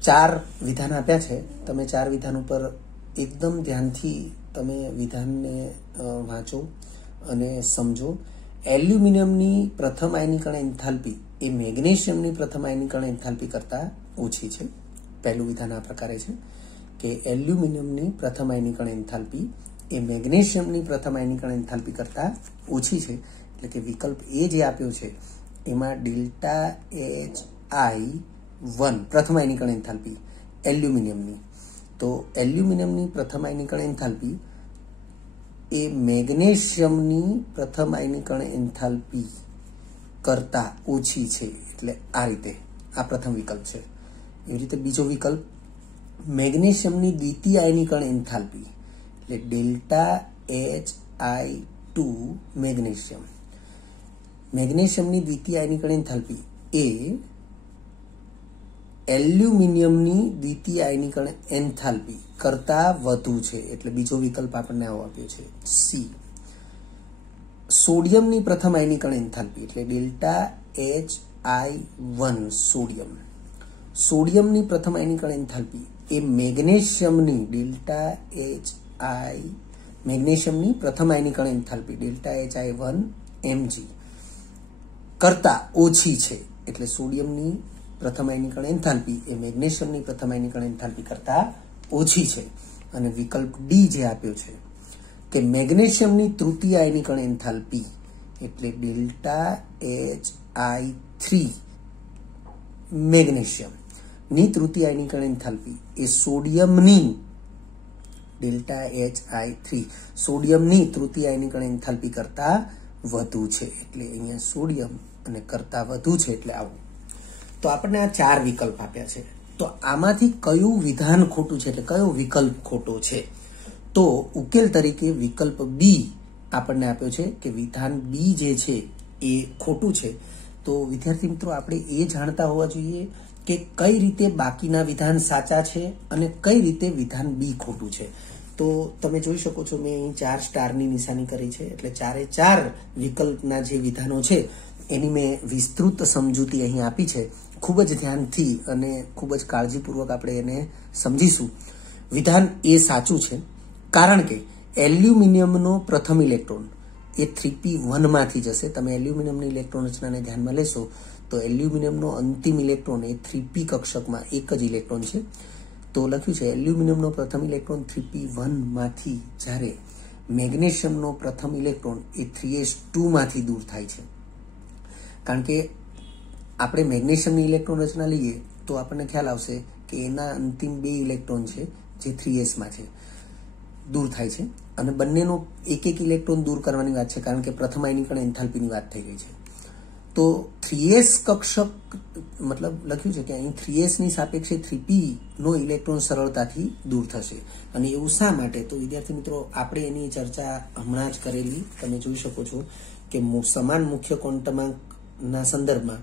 4 વિધાન આપ્યા છે. તમે 4 વિધાન ઉપર એકદમ ધ્યાનથી તમે વિધાનને વાંચો અને સમજો. એલ્યુમિનિયમની પ્રથમ આયનીકરણ એન્થાલ્પી એ મેગ્નેશિયમની પ્રથમ આયનીકરણ એન્થાલ્પી કરતાં ઓછી છે. પહેલું વિધાન આ પ્રકારે છે કે એલ્યુમિનિયમની પ્રથમ આયનીકરણ એન્થાલ્પી એ મેગ્નેશિયમની પ્રથમ આયનીકરણ એન્થાલ્પી કરતાં ઓછી છે. એટલે કે વિકલ્પ એ જે આપ્યો છે એમાં ΔHI1 પ્રથમ આયનીકરણ એન્થાલ્પી એલ્યુમિનિયમની, તો એલ્યુમિનિયમની પ્રથમ આયનીકરણ એન્થાલ્પી એ મેગ્નેશિયમની પ્રથમ આયનીકરણ એન્થાલ્પી કરતાં ઓછી છે. એટલે આ રીતે આ પ્રથમ વિકલ્પ છે. એવી રીતે બીજો વિકલ્પ મેગ્નેશિયમની દ્વિતીય આયનીકરણ એન્થાલ્પી એટલે ΔHI2 મેગ્નેશિયમ, મેગ્નેશિયમની દ્વિતીય આયનીકરણ એન્થાલ્પી એ એલ્યુમિનિયમની દ્વિતીય આયનીકરણ એન્થાલ્પી કરતાં વધુ છે. એટલે બીજો વિકલ્પ આપણને આવો આપ્યો છે સી. સોડિયમની પ્રથમ આયનીકરણ એન્થાલ્પી એટલે ΔHI1 સોડિયમ, સોડિયમની પ્રથમ આયનીકરણ એન્થાલ્પી એ મેગ્નેશિયમની મેગ્નેશિયમની પ્રથમ આયનીકરણ એન્થાલ્પી ΔHI1 mg કરતા ઓછી છે, એટલે સોડિયમની પ્રથમ આયનીકરણ એન્થાલ્પી એ મેગ્નેશિયમની પ્રથમ આયનીકરણ એન્થાલ્પી કરતા ઓછી છે. અને વિકલ્પ ડી જે આપ્યો છે કે મેગ્નેશિયમની તૃતીય આયનીકરણ એન્થાલ્પી એટલે ΔHI3 મેગ્નેશિયમની તૃતીય આયનીકરણ એન્થાલ્પી એ સોડિયમની ΔHI3 સોડિયમની તૃતીય આયનીકરણ એન્થાલ્પી કરતા વધુ છે, એટલે અહીંયા સોડિયમ અને કરતા વધુ છે, એટલે આવું. તો આપણને આ 4 વિકલ્પ આપ્યા છે. તો આમાંથી કયું વિધાન ખોટું છે, એટલે કયો વિકલ્પ ખોટો છે? તો ઉકેલ તરીકે વિકલ્પ બી આપણને આપ્યો છે કે વિધાન બી જે છે એ ખોટું છે. તો વિદ્યાર્થી મિત્રો, આપણે એ જાણતા હોવા જોઈએ કે કઈ રીતે બાકીના વિધાન સાચા છે અને કઈ રીતે વિધાન બી ખોટું છે. તો તમે જોઈ શકો છો, મેં અહીં 4 સ્ટારની નિશાની કરી છે, એટલે 4 વિકલ્પના જે વિધાનો છે એની મેં વિસ્તૃત સમજૂતી અહીં આપી છે. ખૂબ જ ધ્યાનથી અને ખૂબ જ કાળજીપૂર્વક આપણે એને સમજીશું. વિધાન એ સાચું છે, કારણ કે એલ્યુમિનિયમનો પ્રથમ ઇલેક્ટ્રોન એ 3p1 માંથી જશે. તમે એલ્યુમિનિયમની ઇલેક્ટ્રોન રચનાને ધ્યાનમાં લેશો તો એલ્યુમિનિયમનો અંતિમ ઇલેક્ટ્રોન એ 3p કક્ષકમાં એક જ ઇલેક્ટ્રોન છે. તો લખ્યું છે એલ્યુમિનિયમનો પ્રથમ ઇલેક્ટ્રોન 3p1 માંથી, જ્યારે મેગ્નેશિયમનો પ્રથમ ઇલેક્ટ્રોન એ 3s2 માંથી દૂર થાય છે. કારણ કે આપણે મેગ્નેશિયમની ઇલેક્ટ્રોન રચના લઈએ તો આપણને ખ્યાલ આવશે કે એના અંતિમ 2 ઇલેક્ટ્રોન છે જે 3s માં છે, દૂર થાય છે. અને બંનેનો એક ઇલેક્ટ્રોન દૂર કરવાની વાત છે, કારણ કે પ્રથમ આયનીકરણ એન્થાલ્પીની વાત થઈ ગઈ છે. તો 3s કક્ષક મતલબ લખ્યું છે કે અહીં 3s ની સાપેક્ષે 3p નો ઇલેક્ટ્રોન સરળતાથી દૂર થશે. અને એવું શા માટે? તો વિદ્યાર્થી મિત્રો, આપણે એની ચર્ચા હમણાં જ કરેલી, તમે જોઈ શકો છો કે સમાન મુખ્ય ક્વોન્ટમના સંદર્ભમાં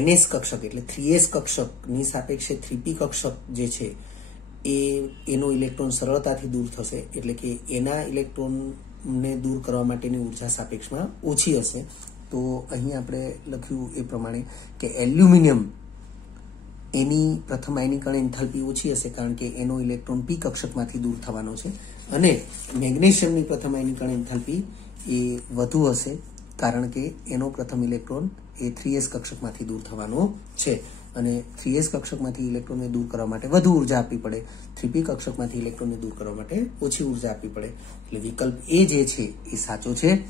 ns કક્ષક એટલે 3s કક્ષકની સાપેક્ષે 3p કક્ષક જે છે એનો ઇલેક્ટ્રોન સરળતાથી દૂર થશે, એટલે કે એના ઇલેક્ટ્રોનને દૂર કરવા માટેની ઉર્જા સાપેક્ષમાં ઓછી હશે. તો અહીં આપણે લખ્યું એ પ્રમાણે કે એલ્યુમિનિયમ એની પ્રથમ આયનીકરણ એન્થાલ્પી ઓછી હશે, કારણ કે એનો ઇલેક્ટ્રોન p કક્ષકમાંથી દૂર થવાનો છે. અને મેગ્નેશિયમની પ્રથમ આયનીકરણ એન્થાલ્પી એ વધુ હશે, કારણ કે એનો પ્રથમ ઇલેક્ટ્રોન એ 3s કક્ષકમાંથી દૂર થવાનો છે. અને 3s કક્ષકમાંથી ઇલેક્ટ્રોનને દૂર કરવા માટે વધુ ઉર્જા આપવી પડે, 3p કક્ષકમાંથી ઇલેક્ટ્રોનને દૂર કરવા માટે ઓછી ઉર્જા આપવી પડે. એટલે વિકલ્પ એ જે છે એ સાચો છે.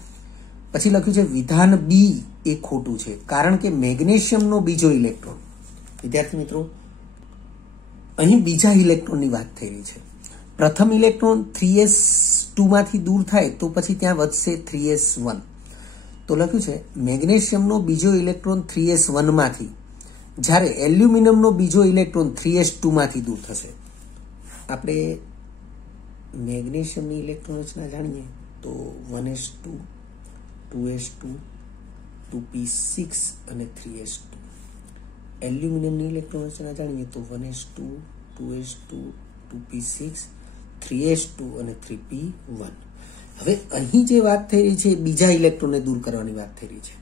પછી લખ્યું છે વિધાન બી એ ખોટું છે, કારણ કે મેગ્નેશિયમનો બીજો ઇલેક્ટ્રોન, વિદ્યાર્થી મિત્રો અહીં બીજા ઇલેક્ટ્રોનની વાત થઈ રહી છે. પ્રથમ ઇલેક્ટ્રોન 3s2 માંથી દૂર થાય તો પછી ત્યાં વધશે 3s1. તો લખ્યું છે મેગ્નેશિયમનો બીજો ઇલેક્ટ્રોન 3s1 માંથી, જ્યારે એલ્યુમિનિયમનો બીજો ઇલેક્ટ્રોન 3s2 માંથી દૂર થશે. આપણે મેગ્નેશિયમની ઇલેક્ટ્રોન રચના જાણીએ તો 1s2, 2s2, 2p6 અને 3s2. એલ્યુમિનિયમની ઇલેક્ટ્રોન રચના જાણીએ તો 1s2, 2s2, 2p6, 3s2 અને 3p1. હવે અહીં જે વાત થઈ રહી છે બીજા ઇલેક્ટ્રોનને દૂર કરવાની વાત થઈ રહી છે.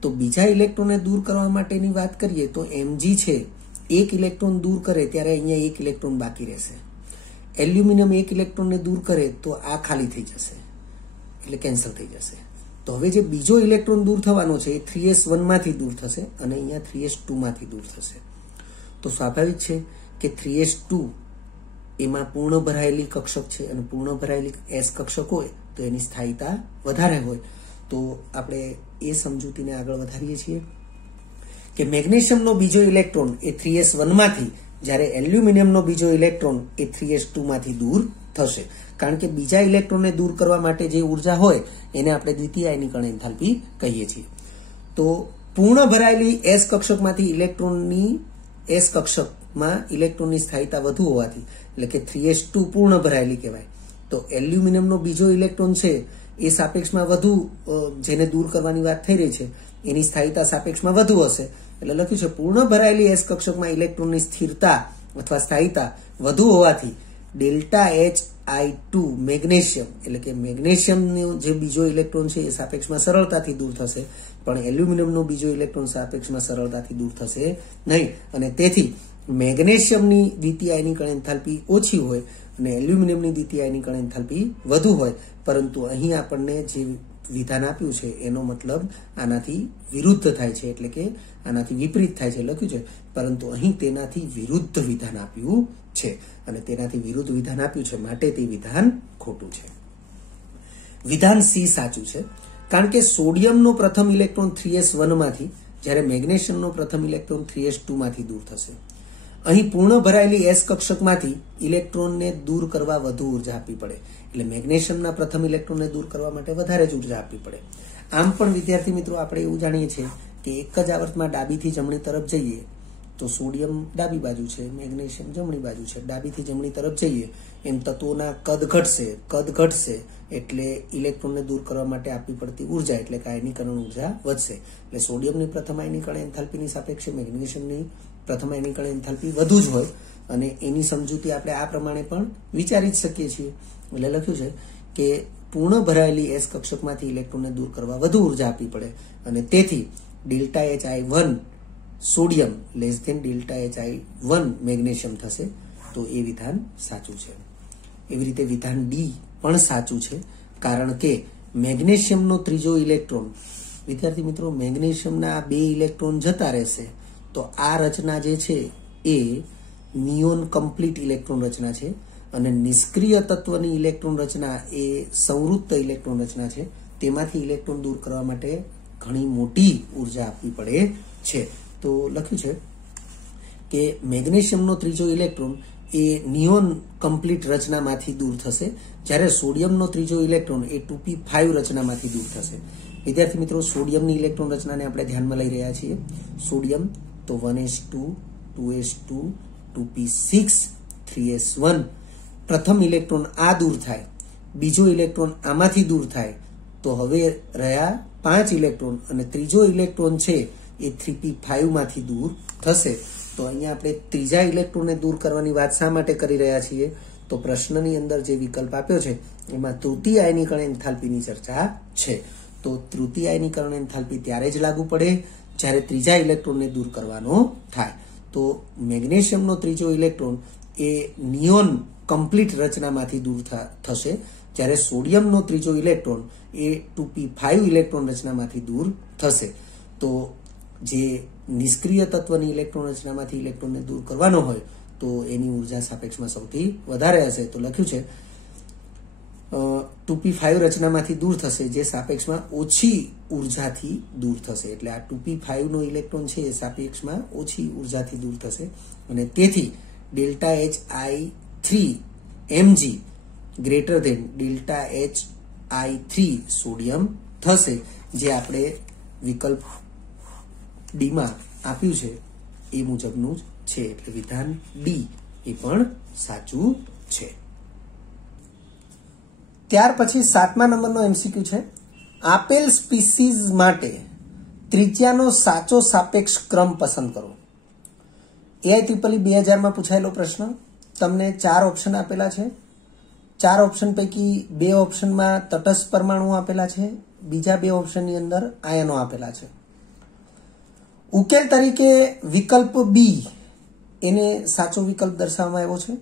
તો બીજા ઇલેક્ટ્રોનને દૂર કરવા માટેની વાત કરીએ તો mg છે, એક ઇલેક્ટ્રોન દૂર કરે ત્યારે અહીંયા એક ઇલેક્ટ્રોન બાકી રહેશે. એલ્યુમિનિયમ એક ઇલેક્ટ્રોનને દૂર કરે તો આ ખાલી થઈ જશે, એટલે કેન્સલ થઈ જશે. તો હવે જે બીજો ઇલેક્ટ્રોન દૂર થવાનો છે એ 3s1 માંથી દૂર થશે અને અહીંયા 3s2 માંથી દૂર થશે. તો સ્વાભાવિક છે કે 3s2 એમાં પૂર્ણ ભરાયેલી કક્ષક છે અને પૂર્ણ ભરાયેલી s કક્ષક હોય તો એની સ્થાયીતા વધારે હોય. તો આપણે એ સમજૂતીને આગળ વધારીએ છીએ કે મેગ્નેશિયમનો બીજો ઇલેક્ટ્રોન એ 3s1 માંથી, જ્યારે એલ્યુમિનિયમનો બીજો ઇલેક્ટ્રોન એ 3s2 માંથી દૂર થશે. કારણ કે બીજા ઇલેક્ટ્રોનને દૂર કરવા માટે જે ઉર્જા હોય એને આપણે દ્વિતીય આયનીકરણ એન્થાલ્પી કહીએ છીએ. તો પૂર્ણ ભરાયેલી s કક્ષકમાંથી ઇલેક્ટ્રોનની s કક્ષકમાં ઇલેક્ટ્રોનની સ્થાયીતા વધુ હોવાથી, એટલે કે 3s2 પૂર્ણ ભરાયેલી કહેવાય. તો એલ્યુમિનિયમનો બીજો ઇલેક્ટ્રોન છે એ સાપેક્ષમાં વધુ, જેને દૂર કરવાની વાત થઈ રહી છે એની સ્થાયીતા સાપેક્ષમાં વધુ હશે. એટલે લખ્યું છે પૂર્ણ ભરાયેલી s કક્ષકમાં ઇલેક્ટ્રોનની સ્થિરતા અથવા સ્થાયીતા વધુ હોવાથી ΔHI2 મેગ્નેશિયમ, એટલે કે મેગ્નેશિયમનો જે બીજો ઇલેક્ટ્રોન છે એ સાપેક્ષમાં સરળતાથી દૂર થશે, પણ એલ્યુમિનિયમનો બીજો ઇલેક્ટ્રોન સાપેક્ષમાં સરળતાથી દૂર થશે નહીં. અને તેથી મેગ્નેશિયમની દ્વિતીય આયનીકરણ એન્થાલ્પી ઓછી હોય અને એલ્યુમિનિયમની દ્વિતીય આયનીકરણ એન્થાલ્પી વધુ હોય, પરંતુ અહીં આપણને જે વિધાન આપ્યું છે એનો મતલબ આનાથી વિરુદ્ધ થાય છે, એટલે કે આનાથી વિપરીત થાય છે લખ્યું છે, પરંતુ અહીં તેનાથી વિરુદ્ધ વિધાન આપ્યું છે અને તેનાથી વિરુદ્ધ વિધાન આપ્યું છે માટે તે વિધાન ખોટું છે. વિધાન સી સાચું છે, કારણ કે સોડિયમનો પ્રથમ ઇલેક્ટ્રોન 3s1 માંથી જ્યારે મેગ્નેશિયમનો પ્રથમ ઇલેક્ટ્રોન 3s2 માંથી દૂર થશે. અહીં પૂર્ણ ભરાયેલી એસ કક્ષકમાંથી ઇલેક્ટ્રોનને દૂર કરવા વધુ ઉર્જા આપવી પડે, એટલે મેગ્નેશિયમના પ્રથમ ઇલેક્ટ્રોનને દૂર કરવા માટે વધારે જ ઉર્જા આપવી પડે. આમ પણ વિદ્યાર્થી મિત્રો આપણે એવું જાણીએ છીએ કે એક જ આવર્તમાં ડાબીથી જમણી તરફ જઈએ તો સોડિયમ ડાબી બાજુ છે, મેગ્નેશિયમ જમણી બાજુ છે. ડાબીથી જમણી તરફ જઈએ એમ તત્વોના કદ ઘટશે એટલે ઇલેક્ટ્રોનને દૂર કરવા માટે આપવી પડતી ઉર્જા એટલે કે આયનીકરણ ઉર્જા વધશે. એટલે સોડિયમની પ્રથમ આયનીકરણ એન્થાલ્પીની સાપેક્ષે મેગ્નેશિયમની પ્રથમ આયનીકરણ એન્થાલ્પી વધુ જ હોય અને એની સમજૂતી આપણે આ પ્રમાણે પણ વિચારી જ શકીએ છીએ. એટલે લખ્યું છે કે પૂર્ણ ભરાયેલી એસ કક્ષકમાંથી ઇલેક્ટ્રોનને દૂર કરવા વધુ ઉર્જા આપવી પડે અને તેથી delta HI1 sodium less than delta HI1 magnesium થશે. તો એ વિધાન સાચું છે. એવી રીતે વિધાન ડી પણ સાચું છે, કારણ કે મેગ્નેશિયમનો ત્રીજો ઇલેક્ટ્રોન, વિદ્યાર્થી મિત્રો મેગ્નેશિયમના આ 2 ઇલેક્ટ્રોન જતા રહેશે તો આ રચના જે છે એ નિયોન કમ્પ્લીટ ઇલેક્ટ્રોન રચના છે અને નિષ્ક્રિય તત્વની ઇલેક્ટ્રોન રચના એ સંવૃત્ત ઇલેક્ટ્રોન રચના છે. તેમાંથી ઇલેક્ટ્રોન દૂર કરવા માટે ઘણી મોટી ઉર્જા આપવી પડે છે. તો લખ્યું છે કે મેગ્નેશિયમનો ત્રીજો ઇલેક્ટ્રોન એ નિયોન કમ્પ્લીટ રચનામાંથી દૂર થશે, જ્યારે સોડિયમનો ત્રીજો ઇલેક્ટ્રોન એ 2p5 રચનામાંથી દૂર થશે. વિદ્યાર્થી મિત્રો સોડિયમની ઇલેક્ટ્રોન રચનાને આપણે ધ્યાનમાં લઈ રહ્યા છીએ. સોડિયમ તો 1s2 2s2 2p6 3s1. પ્રથમ ઇલેક્ટ્રોન આ દૂર થાય, બીજો ઇલેક્ટ્રોન આમાંથી દૂર થાય તો હવે રહ્યા 5 ઇલેક્ટ્રોન અને ત્રીજો ઇલેક્ટ્રોન છે એ 3p5 માંથી દૂર થશે. તો અહીંયા આપણે ત્રીજા ઇલેક્ટ્રોનને દૂર કરવાની વાત શા માટે કરી રહ્યા છીએ? તો પ્રશ્નની અંદર જે વિકલ્પ આપ્યો છે એમાં તૃતીય આયનીકરણ એન્થાલ્પીની ચર્ચા છે. તો તૃતીય આયનીકરણ એન્થાલ્પી ત્યારે જ લાગુ પડે જ્યારે ત્રીજા ઇલેક્ટ્રોનને દૂર કરવાનો થાય. તો મેગ્નેશિયમનો ત્રીજો ઇલેક્ટ્રોન એ નિયોન કમ્પ્લીટ રચનામાંથી દૂર થશે, જ્યારે સોડિયમનો ત્રીજો ઇલેક્ટ્રોન એ 2p5 ઇલેક્ટ્રોન રચનામાંથી દૂર થશે. તો જે નિષ્ક્રિય તત્વની ઇલેક્ટ્રોન રચનામાંથી ઇલેક્ટ્રોનને દૂર કરવાનો હોય તો એની ઉર્જા સાપેક્ષમાં સૌથી વધારે હશે. તો લખ્યું છે 2p5 રચનામાંથી દૂર થશે જે સાપેક્ષમાં ઓછી ઉર્જાથી દૂર થશે. એટલે આ 2p5 નો ઇલેક્ટ્રોન છે એ સાપેક્ષમાં ઓછી ઉર્જાથી દૂર થશે અને તેથી delta HI3 mg greater than delta HI3 sodium થશે, જે આપણે વિકલ્પ ડી માં આપ્યું છે એ મુજબનું જ છે. એટલે વિધાન ડી એ પણ સાચું છે. ત્યાર પછી 7મા નંબરનો MCQ છે, આપેલ સ્પીસીઝ માટે ત્રિજ્યાનો સાચો સાપેક્ષ ક્રમ પસંદ કરો. AIEEE 2000 માં પૂછાયેલો પ્રશ્ન. તમને 4 ઓપ્શન આપેલા છે. 4 ઓપ્શન પૈકી 2 ઓપ્શનમાં તટસ્થ પરમાણુ આપેલા છે, બીજા 2 ઓપ્શનની અંદર આયનો આપેલા છે. ઉકેલ તરીકે વિકલ્પ બી એને સાચો વિકલ્પ દર્શાવવામાં આવ્યો છે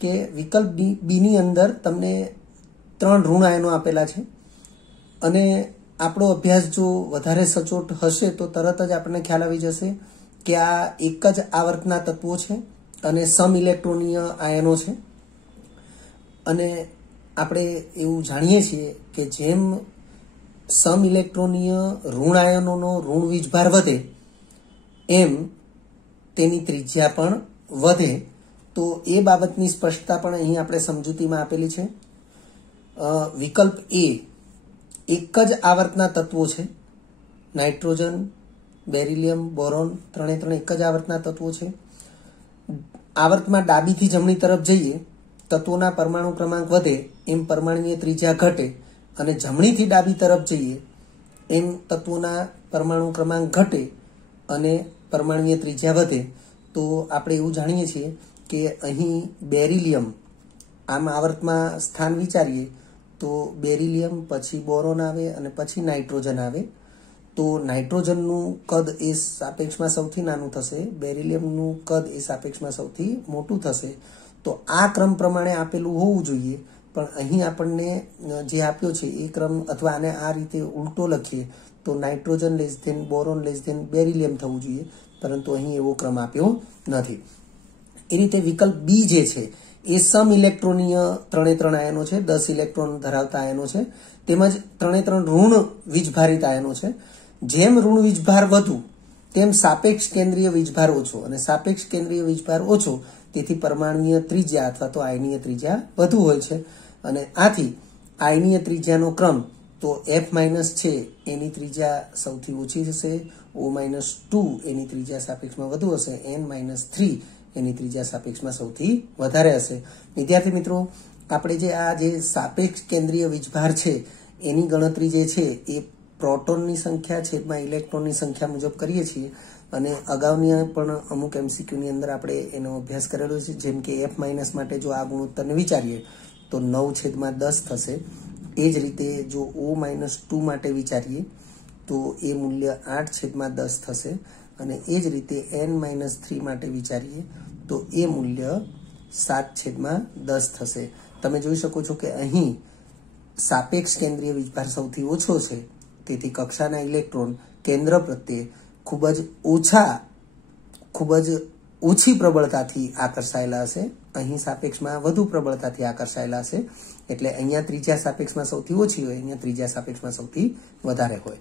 કે વિકલ્પ બી ની અંદર તમને 3 ઋણ આયનો આપેલા છે અને આપણો અભ્યાસ જો વધારે સચોટ હશે તો તરત જ આપણને ખ્યાલ આવી જશે કે આ એક જ આવર્તના તત્વો છે અને સમ ઇલેક્ટ્રોનીય આયનો છે. અને આપણે એવું જાણીએ છીએ કે જેમ સમ ઇલેક્ટ્રોનીય ઋણ આયનોનો ઋણ વીજભાર વધે એમ તેની ત્રિજ્યા પણ વધે. તો એ બાબતની સ્પષ્ટતા પણ અહીં આપણે સમજૂતીમાં આપેલી છે. વિકલ્પ એ એક જ આવર્તના તત્વો છે, નાઇટ્રોજન, બેરિલિયમ, બોરોન ત્રણે એક જ આવર્તના તત્વો છે. આવર્તમાં ડાબીથી જમણી તરફ જઈએ તત્વોના પરમાણુ ક્રમાંક વધે એમ પરમાણુની ત્રિજ્યા ઘટે અને જમણીથી ડાબી તરફ જઈએ એમ તત્વોના પરમાણુ ક્રમાંક ઘટે અને પરમાણુની ત્રિજ્યા વધે. તો આપણે એવું જાણીએ છીએ કે અહીં બેરિલિયમ આમ આવર્તમાં સ્થાન વિચારીએ તો બેરિલિયમ પછી બોરોન આવે અને પછી નાઇટ્રોજન આવે. તો નાઇટ્રોજનનું કદ એ સાપેક્ષમાં સૌથી નાનું થશે, બેરિલિયમનું કદ એ સાપેક્ષમાં સૌથી મોટું થશે. તો તો આ ક્રમ પ્રમાણે આપેલું હોવું જોઈએ, પણ અહીં આપણને જે આપ્યો છે એ ક્રમ, અથવા આને આ રીતે ઉલટો લખીએ તો nitrogen less than boron less than beryllium થવું જોઈએ, પરંતુ અહીં એવો ક્રમ આપ્યો નથી. એ રીતે વિકલ્પ બી જે છે એ સમ ઇલેક્ટ્રોનીય 3 આયનો છે, 10 ઇલેક્ટ્રોન ધરાવતા આયનો છે, તેમજ 3 ઋણ વીજભારિત આયનો છે. જેમ ઋણ વીજભાર વધુ તેમ સાપેક્ષ કેન્દ્રીય વીજભાર ઓછો, અને સાપેક્ષ કેન્દ્રીય વીજભાર ઓછો તેથી પરમાણુય ત્રિજ્યા અથવા તો આયનીય ત્રિજ્યા વધુ હોય છે. અને આથી આયનીય ત્રિજ્યાનો ક્રમ તો F- છે એની ત્રિજ્યા સૌથી ઓછી હશે, O-2 એની ત્રિજ્યા સાપેક્ષમાં વધુ હશે, N-3 એની ત્રિજ્યા સાપેક્ષમાં સૌથી વધારે હશે. વિદ્યાર્થી મિત્રો, આપણે જે સાપેક્ષ કેન્દ્રીય વીજભાર છે એની ગણતરી જે છે એ પ્રોટોનની સંખ્યા છેદમાં ઇલેક્ટ્રોનની સંખ્યા મુજબ કરીએ છીએ, અને અગાઉની પણ અમુક MCQની અંદર આપણે એનો અભ્યાસ કરેલો છે. જેમ કે F- માટે જો આ ગુણોત્તરને વિચારીએ તો 9/10 થશે. એ જ રીતે જો O-2 માટે વિચારીએ તો એ મૂલ્ય 8/10 થશે, અને એ જ રીતે N-3 માટે વિચારીએ તો એ મૂલ્ય 7/10 થશે. તમે જોઈ શકો છો કે અહીં સાપેક્ષ કેન્દ્રીય વીજભાર સૌથી ઓછો છે, તેથી કક્ષાના ઇલેક્ટ્રોન કેન્દ્ર પ્રત્યે ખૂબ જ ઓછી પ્રબળતાથી આકર્ષાયેલા હશે. અહીં સાપેક્ષમાં વધુ પ્રબળતાથી આકર્ષાયેલા હશે, એટલે અહીંયા ત્રિજ્યા સાપેક્ષમાં સૌથી ઓછી હોય, અહીંયા ત્રિજ્યા સાપેક્ષમાં સૌથી વધારે હોય.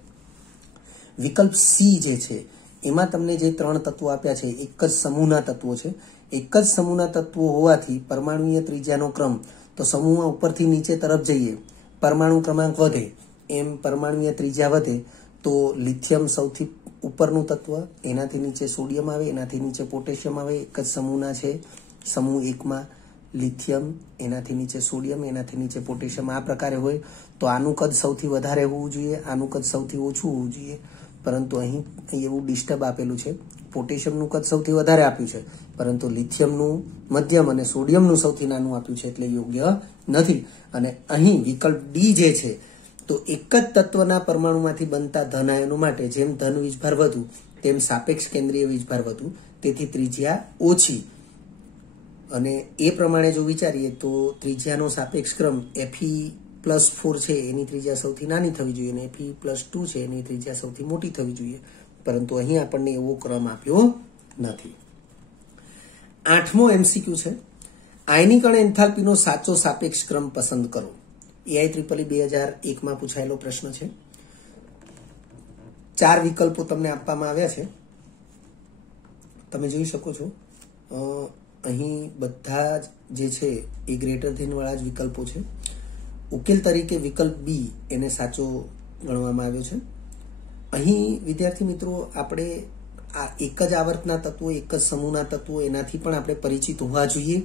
વિકલ્પ સી જે છે એમાં તમને જે 3 તત્વો આપ્યા છે એક જ સમૂહના તત્વો છે. એક જ સમૂહના તત્વો હોવાથી પરમાણુય ત્રિજ્યાનો ક્રમ, તો સમૂહમાં ઉપરથી નીચે તરફ જઈએ પરમાણુ ક્રમાંક વધે એમ પરમાણુય ત્રિજ્યા વધે, તો લિથિયમ સૌથી ઉપરનું તત્વ, એનાથી નીચે સોડિયમ આવે, એનાથી નીચે પોટેશિયમ આવે. એક જ સમૂહના છે, સમૂહ 1માં લિથિયમ, એનાથી નીચે સોડિયમ, એનાથી નીચે પોટેશિયમ, આ પ્રકારે હોય. તો આનું કદ સૌથી વધારે હોવું જોઈએ, આનું કદ સૌથી ઓછું હોવું જોઈએ, પરંતુ અહીં એવું ડિસ્ટર્બ આપેલું છે. પોટેશિયમનું કદ સૌથી વધારે આપ્યું છે, પરંતુ લિથિયમનું મધ્યમ અને સોડિયમનું સૌથી નાનું આપ્યું છે, એટલે યોગ્ય નથી. અને અહીં વિકલ્પ ડી જે છે, તો એક જ તત્વના પરમાણુમાંથી બનતા ધન આયનો માટે જેમ ધન વીજભાર વધુ તેમ સાપેક્ષ કેન્દ્રીય વીજભાર વધુ, તેથી ત્રિજ્યા ઓછી. અને એ પ્રમાણે જો વિચારીએ તો ત્રિજ્યાનો સાપેક્ષ ક્રમ Fe+4 છે એની ત્રિજ્યા સૌથી નાની થવી જોઈએ, અને Fe+2 છે એની ત્રિજ્યા સૌથી મોટી થવી જોઈએ, પરંતુ અહીં આપણને એવો ક્રમ આપ્યો નથી. 8મો MCQ છે, આયનીકરણ એન્થાલ્પીનો સાચો સાપેક્ષ ક્રમ પસંદ કરો. EIEEE 2001માં પૂછાયેલો પ્રશ્ન છે. 4 વિકલ્પો તમને આપવામાં આવ્યા છે, તમે જોઈ શકો છો. અહીં બધા જે છે એ ગ્રેટર ધેન વાળા જ વિકલ્પો છે. ઉકેલ તરીકે વિકલ્પ બી એને સાચો ગણવામાં આવ્યો છે. અહીં વિદ્યાર્થી મિત્રો આપણે આ એક જ આવર્તના તત્વો, એક જ સમૂહના તત્વો એનાથી પણ આપણે પરિચિત હોવા જોઈએ,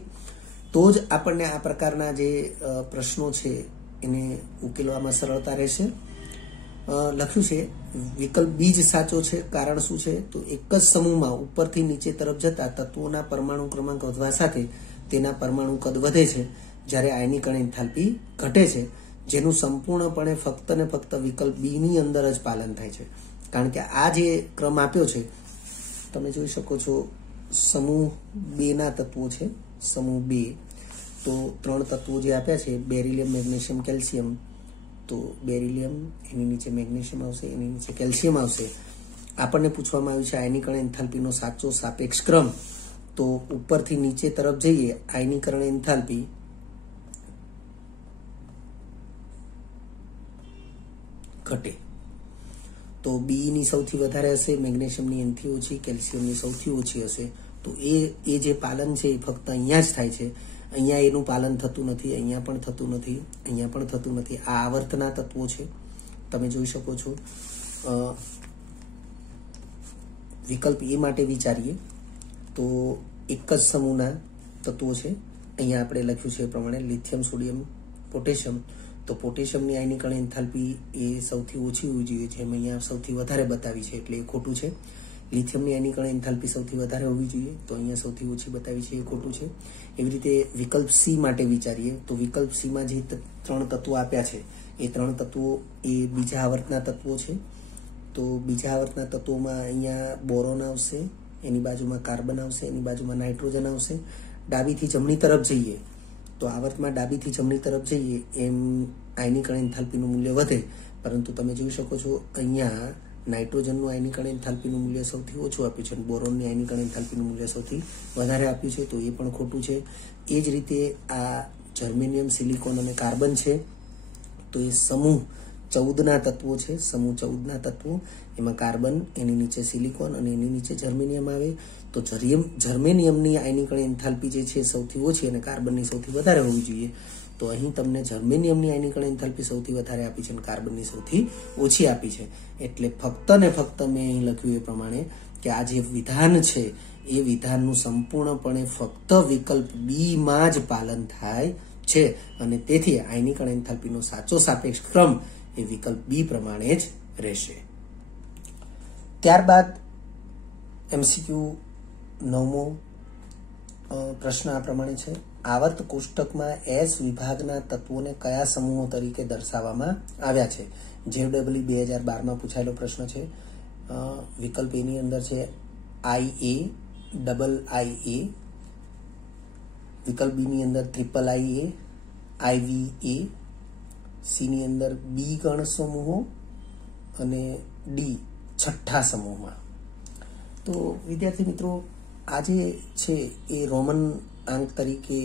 તો જ આપણને આ પ્રકારના જે પ્રશ્નો છે એને ઉકેલવામાં સરળતા રહેશે. લખ્યું છે વિકલ્પ બી જ સાચો છે. કારણ શું છે? તો એક જ સમૂહમાં ઉપરથી નીચે તરફ જતા તત્વોના પરમાણુ ક્રમાંક વધવા સાથે તેના પરમાણુ કદ વધે છે, જ્યારે આયનીકરણ એન્થાલ્પી ઘટે છે, જેનું સંપૂર્ણપણે ફક્ત ને ફક્ત વિકલ્પ બી ની અંદર જ પાલન થાય છે. કારણ કે આ જે ક્રમ આપ્યો છે તમે જોઈ શકો છો, સમૂહ 2 ના તત્વો છે. સમૂહ 2, તો 3 તત્વો જે આપ્યા છે બેરિલિયમ, મેગ્નેશિયમ, કેલ્શિયમ, તો બેરિલિયમ એની નીચે મેગ્નેશિયમ આવશે, એની નીચે કેલ્શિયમ આવશે. આપણને પૂછવામાં આવ્યું છે આયનીકરણ એન્થાલ્પીનો સાચો સાપેક્ષ ક્રમ. તો ઉપરથી નીચે તરફ જઈએ, આયનીકરણ એન્થાલ્પી ઘટે તો બી ની સૌથી વધારે હશે, મેગ્નેશિયમની એનથી ઓછી, કેલ્શિયમની સૌથી ઓછી હશે. તો એ જે પાલન છે એ ફક્ત અહીંયા જ થાય છે. અહીંયા એનું પાલન થતું નથી, અહીંયા પણ થતું નથી, અહીંયા પણ થતું નથી. આ આવર્તના તત્વો છે, તમે જોઈ શકો છો. વિકલ્પ એ માટે વિચારીએ તો એક જ સમૂહના તત્વો છે. અહીંયા આપણે લખ્યું છે એ પ્રમાણે લિથિયમ, સોડિયમ, પોટેશિયમ. તો પોટેશિયમની આયનીકરણ એન્થાલ્પી એ સૌથી ઓછી હોવી જોઈએ, જેમ અહીંયા સૌથી વધારે બતાવી છે, એટલે એ ખોટું છે. લિથિયમની આયનીકરણ એન્થાલ્પી સૌથી વધારે હોવી જોઈએ, તો અહીંયા સૌથી ઓછી બતાવી છે, એ ખોટું છે. એવી રીતે વિકલ્પ સી માટે વિચારીએ તો વિકલ્પ સીમાં જે 3 તત્વો આપ્યા છે એ 3 તત્વો એ બીજા આવર્તના તત્વો છે. તો બીજા આવર્તના તત્વોમાં અહીંયા બોરોન આવશે, એની બાજુમાં કાર્બન આવશે, એની બાજુમાં નાઇટ્રોજન આવશે. ડાબીથી જમણી તરફ જઈએ તો આવર્તમાં ડાબીથી જમણી તરફ જઈએ એમ આયનીકરણ એન્થાલ્પીનું મૂલ્ય વધે, પરંતુ તમે જોઈ શકો છો અહીંયા નાઇટ્રોજનનું આયનીકરણ એન્થાલ્પીનું મૂલ્ય સૌથી ઓછું આપ્યું છે અને બોરોનની આયનીકરણ એન્થાલ્પીનું મૂલ્ય સૌથી વધારે આપ્યું છે, તો એ પણ ખોટું છે. એ જ રીતે આ જર્મેનિયમ, સિલિકોન અને કાર્બન છે, તો એ સમૂહ 14ના તત્વો છે. સમૂહ 14ના તત્વો, એમાં કાર્બન, એની નીચે સિલિકોન અને એની નીચે જર્મેનિયમ આવે. તો જર્મેનિયમની આયનીકરણ એન્થાલ્પી જે છે સૌથી ઓછી અને કાર્બનની સૌથી વધારે હોવી જોઈએ. તો અહીં તમને જર્મેનિયમની આયનીકરણ એન્થાલ્પી સૌથી વધારે આપી છે અને કાર્બનની સૌથી ઓછી આપી છે. એટલે ફક્ત ને ફક્ત મેં અહીં લખ્યું એ પ્રમાણે કે આ જે વિધાન છે એ વિધાનનું સંપૂર્ણપણે ફક્ત વિકલ્પ બી માં જ પાલન થાય છે અને તેથી આયનીકરણ એન્થાલ્પીનો સાચો સાપેક્ષ ક્રમ એ વિકલ્પ બી પ્રમાણે જ રહેશે. ત્યારબાદ એમસીક્યુ 9મો પ્રશ્ન આ પ્રમાણે છે. આવર્ત કોષ્ટકમાં એસ વિભાગના તત્વોને કયા સમૂહો તરીકે દર્શાવવામાં આવ્યા છે? જેડબલ્યુ 2012માં પૂછાયેલો પ્રશ્ન છે. વિકલ્પ એની અંદર છે IA, AA, વિકલ્પ બી ની અંદર IA, IVA, સી ની અંદર બી ગણ સમૂહો અને ડી છઠ્ઠા સમૂહમાં. તો વિદ્યાર્થી મિત્રો, આ જે છે એ રોમન અંક તરીકે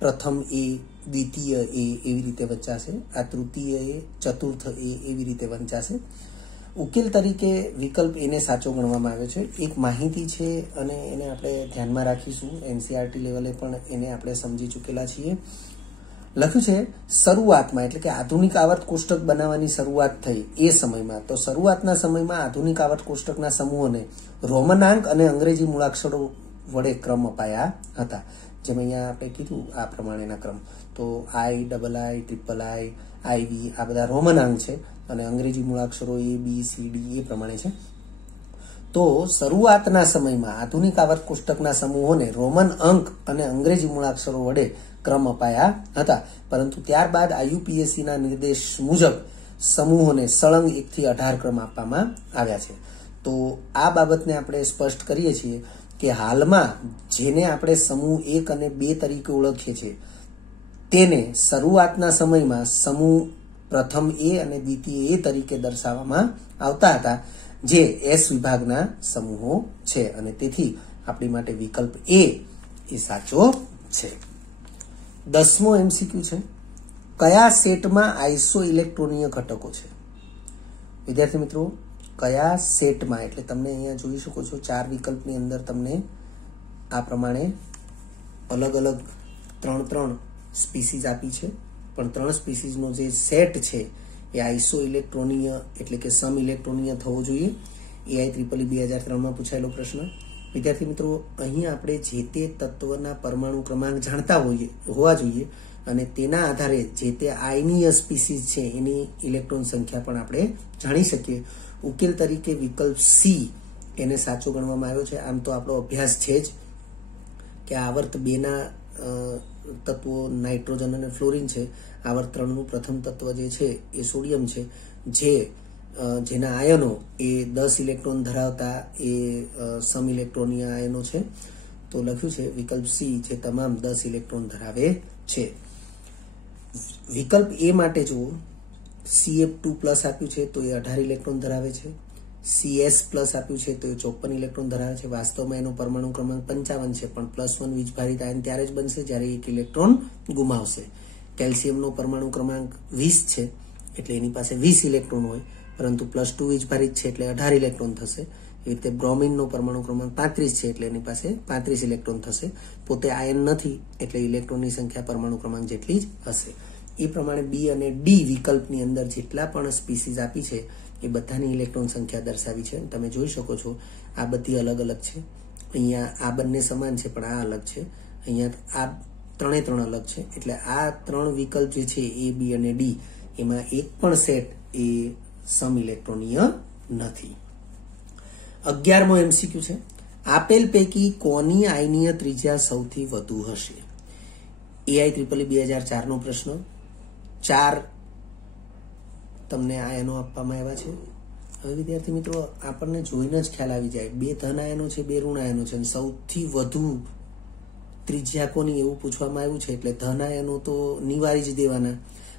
પ્રથમ એ, દ્વિતીય એ એવી રીતે વંચાશે. આ તૃતીય એ, ચતુર્થ એ એવી રીતે વંચાશે. ઉકેલ તરીકે વિકલ્પ એને સાચો ગણવામાં આવ્યો છે. એક માહિતી છે અને એને આપણે ધ્યાનમાં રાખીશું. એનસીઆરટી લેવલે પણ એને આપણે સમજી ચૂકેલા છીએ. લખ્યું છે શરૂઆતમાં, એટલે કે આધુનિક આવર્ત કોષ્ટક બનાવવાની શરૂઆત થઈ એ સમયમાં, તો શરૂઆતના સમયમાં આધુનિક આવર્ત કોષ્ટકના સમૂહોને રોમનાંક અને અંગ્રેજી મૂળાક્ષરો વડે ક્રમ અપાયા હતા. જેમ અહીંયા આપણે કીધું આ પ્રમાણેના ક્રમ. તો I, II, IV આ બધા રોમનાંક છે અને અંગ્રેજી મૂળાક્ષરો ABCD એ પ્રમાણે છે. તો શરૂઆતના સમયમાં આધુનિક આવર્ત કોષ્ટકના સમૂહોને રોમન અંક અને અંગ્રેજી મૂળાક્ષરો વડે ક્રમ અપાયા હતા, પરંતુ ત્યારબાદ IUPACના નિર્દેશ મુજબ સમૂહોને સળંગ 1 થી 18 ક્રમ આપવામાં આવ્યા છે. તો આ બાબતને આપણે સ્પષ્ટ કરીએ છીએ કે હાલમાં જેને આપણે સમૂહ 1 અને 2 તરીકે ઓળખીએ છીએ તેને શરૂઆતના સમયમાં સમૂહ પ્રથમ એ અને દ્વિતીય એ તરીકે દર્શાવવામાં આવતા હતા, જે એસ વિભાગના સમૂહો છે અને તેથી આપણી માટે વિકલ્પ એ સાચો છે. 10મો એમસીક્યુ છે. કયા સેટમાં આઈસો ઇલેક્ટ્રોનીય ઘટકો છે? વિદ્યાર્થી મિત્રો, કયા સેટમાં, એટલે તમને અહીંયા જોઈ શકો છો 4 વિકલ્પની અંદર તમને આ પ્રમાણે અલગ અલગ 3 સ્પીસીઝ આપી છે, પણ 3 સ્પીસીઝનો જે સેટ છે એ આઈસો ઇલેક્ટ્રોનીય એટલે કે સમ ઇલેક્ટ્રોનીય થવો જોઈએ. EIEEE 2003માં પૂછાયેલો પ્રશ્ન. વિદ્યાર્થી મિત્રો, અહીં આપણે જે તે તત્વના પરમાણુ ક્રમાંક જાણતા હોવા જોઈએ અને તેના આધારે જે તે આયનીય સ્પીસીઝ છે એની ઇલેક્ટ્રોન સંખ્યા પણ આપણે જાણી શકીએ. ઉકેલ તરીકે વિકલ્પ સી એને સાચો ગણવામાં આવ્યો છે. આમ તો આપણો અભ્યાસ છે જ કે આવર્ત 2ના તત્વો નાઇટ્રોજન અને ફ્લોરિન છે. આવર્ત 3નું પ્રથમ તત્વ જે છે એ સોડિયમ છે, જેના આયનો એ 10 ઇલેક્ટ્રોન ધરાવતા એ સમ ઇલેક્ટ્રોનીય આયનો છે. તો લખ્યું છે વિકલ્પ સી, જે તમામ 10 ઇલેક્ટ્રોન ધરાવે છે. વિકલ્પ એ માટે જુઓ, CF2+ આપ્યું છે તો એ 18 ઇલેક્ટ્રોન ધરાવે છે. CS+ આપ્યું છે તો એ 54 ઇલેક્ટ્રોન ધરાવે છે. વાસ્તવમાં એનો પરમાણુ ક્રમાંક 55 છે, પણ +1 વીજભારિત આયન ત્યારે જ બનશે જ્યારે 1 ઇલેક્ટ્રોન ગુમાવશે. કેલ્શિયમનો પરમાણુ ક્રમાંક 20 છે એટલે એની પાસે 20 ઇલેક્ટ્રોન હોય, પરંતુ +2 વીજભારિત છે એટલે 18 ઇલેક્ટ્રોન થશે. એવી રીતે બ્રોમિનનો પરમાણુ ક્રમાંક 35 છે એટલે એની પાસે 35 ઇલેક્ટ્રોન થશે. પોતે આયન નથી એટલે ઇલેક્ટ્રોનની સંખ્યા પરમાણુ ક્રમાંક જેટલી જ હશે. એ પ્રમાણે બી અને ડી વિકલ્પની અંદર જેટલા પણ સ્પીસીઝ આપી છે એ બધાની ઇલેક્ટ્રોન સંખ્યા દર્શાવી છે. તમે જોઈ શકો છો આ બધી અલગ અલગ છે. અહીંયા આ બંને સમાન છે પણ આ અલગ છે. અહીંયા આ 3 અલગ છે. એટલે આ 3 વિકલ્પ જે છે એ, બી અને ડી, એમાં એક પણ સેટ એ સમ ઇલેક્ટ્રોનીય નથી. 11મો એમસીક્યુ છે. આપેલ પૈકી કોની આયનીય ત્રિજ્યા સૌથી વધુ હશે? EIEEE 2004નો પ્રશ્ન. 4 તમને આયનો આપવામાં આવ્યા છે. હવે વિદ્યાર્થી મિત્રો, આપણને જોઈને જ ખ્યાલ આવી જાય, 2 ધન આયનો છે, 2 ઋણ આયનો છે, અને સૌથી વધુ ત્રિજ્યા કોની એવું પૂછવામાં આવ્યું છે એટલે ધન આયનો તો નિવારી જ દેવાના,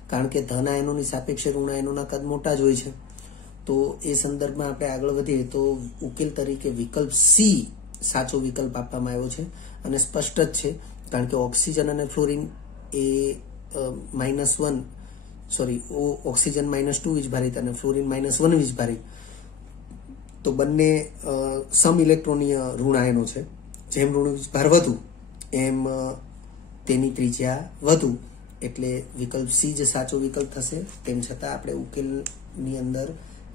કારણ કે ધન આયનોની સાપેક્ષે ઋણ આયનોના કદ મોટા જ હોય છે. તો એ સંદર્ભમાં આપણે આગળ વધીએ તો ઉકેલ તરીકે વિકલ્પ સી સાચો વિકલ્પ આપવામાં આવ્યો છે અને સ્પષ્ટ જ છે, કારણ કે ઓક્સિજન અને ફ્લોરિન એ ઓક્સિજન -2 વીજભારિત અને ફ્લોરિન -1 વીજભારિત, તો બંને સમ ઇલેક્ટ્રોનીય ઋણ આયનો છે. જેમ ઋણ વીજભાર વધુ એમ તેની ત્રિજ્યા વધુ, એટલે વિકલ્પ સી જ સાચો વિકલ્પ થશે. તેમ છતાં આપણે ઉકેલની અંદર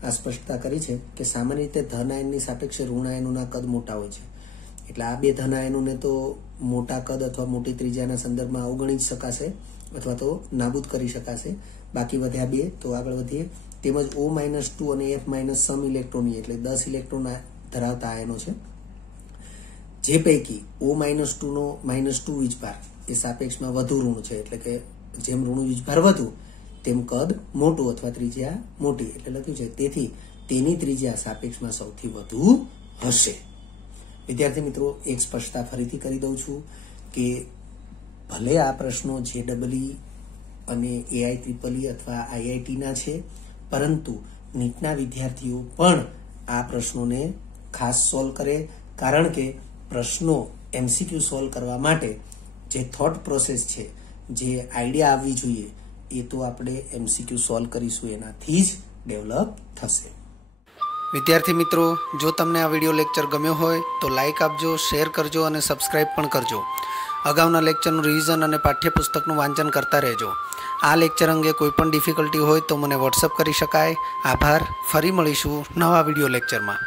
આ સ્પષ્ટતા કરી છે કે સામાન્ય રીતે ધન આયનની સાપેક્ષે ઋણ આયનોના કદ મોટા હોય છે, એટલે આ બે ધન આયનોને તો મોટા કદ અથવા મોટી ત્રિજ્યાના સંદર્ભમાં અવગણી જ શકાશે અથવા તો નાબૂદ કરી શકાશે. બાકી વધ્યા બે, તો આગળ વધીએ. તેમજ O-2 અને F- સમ ઇલેક્ટ્રોની એટલે 10 ઇલેક્ટ્રોન ધરાવતા આયનો છે, જે પૈકી O-2 નો -2 વીજભાર એ સાપેક્ષમાં વધુ ઋણ છે, એટલે કે જેમ ઋણ વીજભાર વધુ તેમ કદ મોટું અથવા ત્રિજ્યા મોટી, એટલે લખ્યું છે તેથી તેની ત્રિજ્યા સાપેક્ષમાં સૌથી વધુ હશે. વિદ્યાર્થી મિત્રો, એક સ્પષ્ટતા ફરીથી કરી દઉં છું કે ભલે આ પ્રશ્નો JEE અને AIEEE અથવા IITના છે, પરંતુ નીટના વિદ્યાર્થીઓ પણ આ પ્રશ્નોને ખાસ સોલ્વ કરે, કારણ કે પ્રશ્નો MCQ સોલ્વ કરવા માટે જે થોટ પ્રોસેસ છે, જે આઈડિયા આવવી જોઈએ, એ તો આપણે MCQ સોલ્વ કરીશું એનાથી જ ડેવલપ થશે. વિદ્યાર્થી મિત્રો, જો તમને આ વિડીયો લેક્ચર ગમ્યો હોય તો લાઇક આપજો, શેર કરજો અને સબસ્ક્રાઇબ પણ કરજો. અગાઉના લેક્ચરનું રિવિઝન અને પાઠ્યપુસ્તકનું વાંચન કરતા રહેજો. આ લેક્ચર અંગે કોઈ પણ ડિફિકલ્ટી હોય તો મને વોટ્સઅપ કરી શકાય. આભાર. ફરી મળીશું નવા વિડીયો લેક્ચરમાં.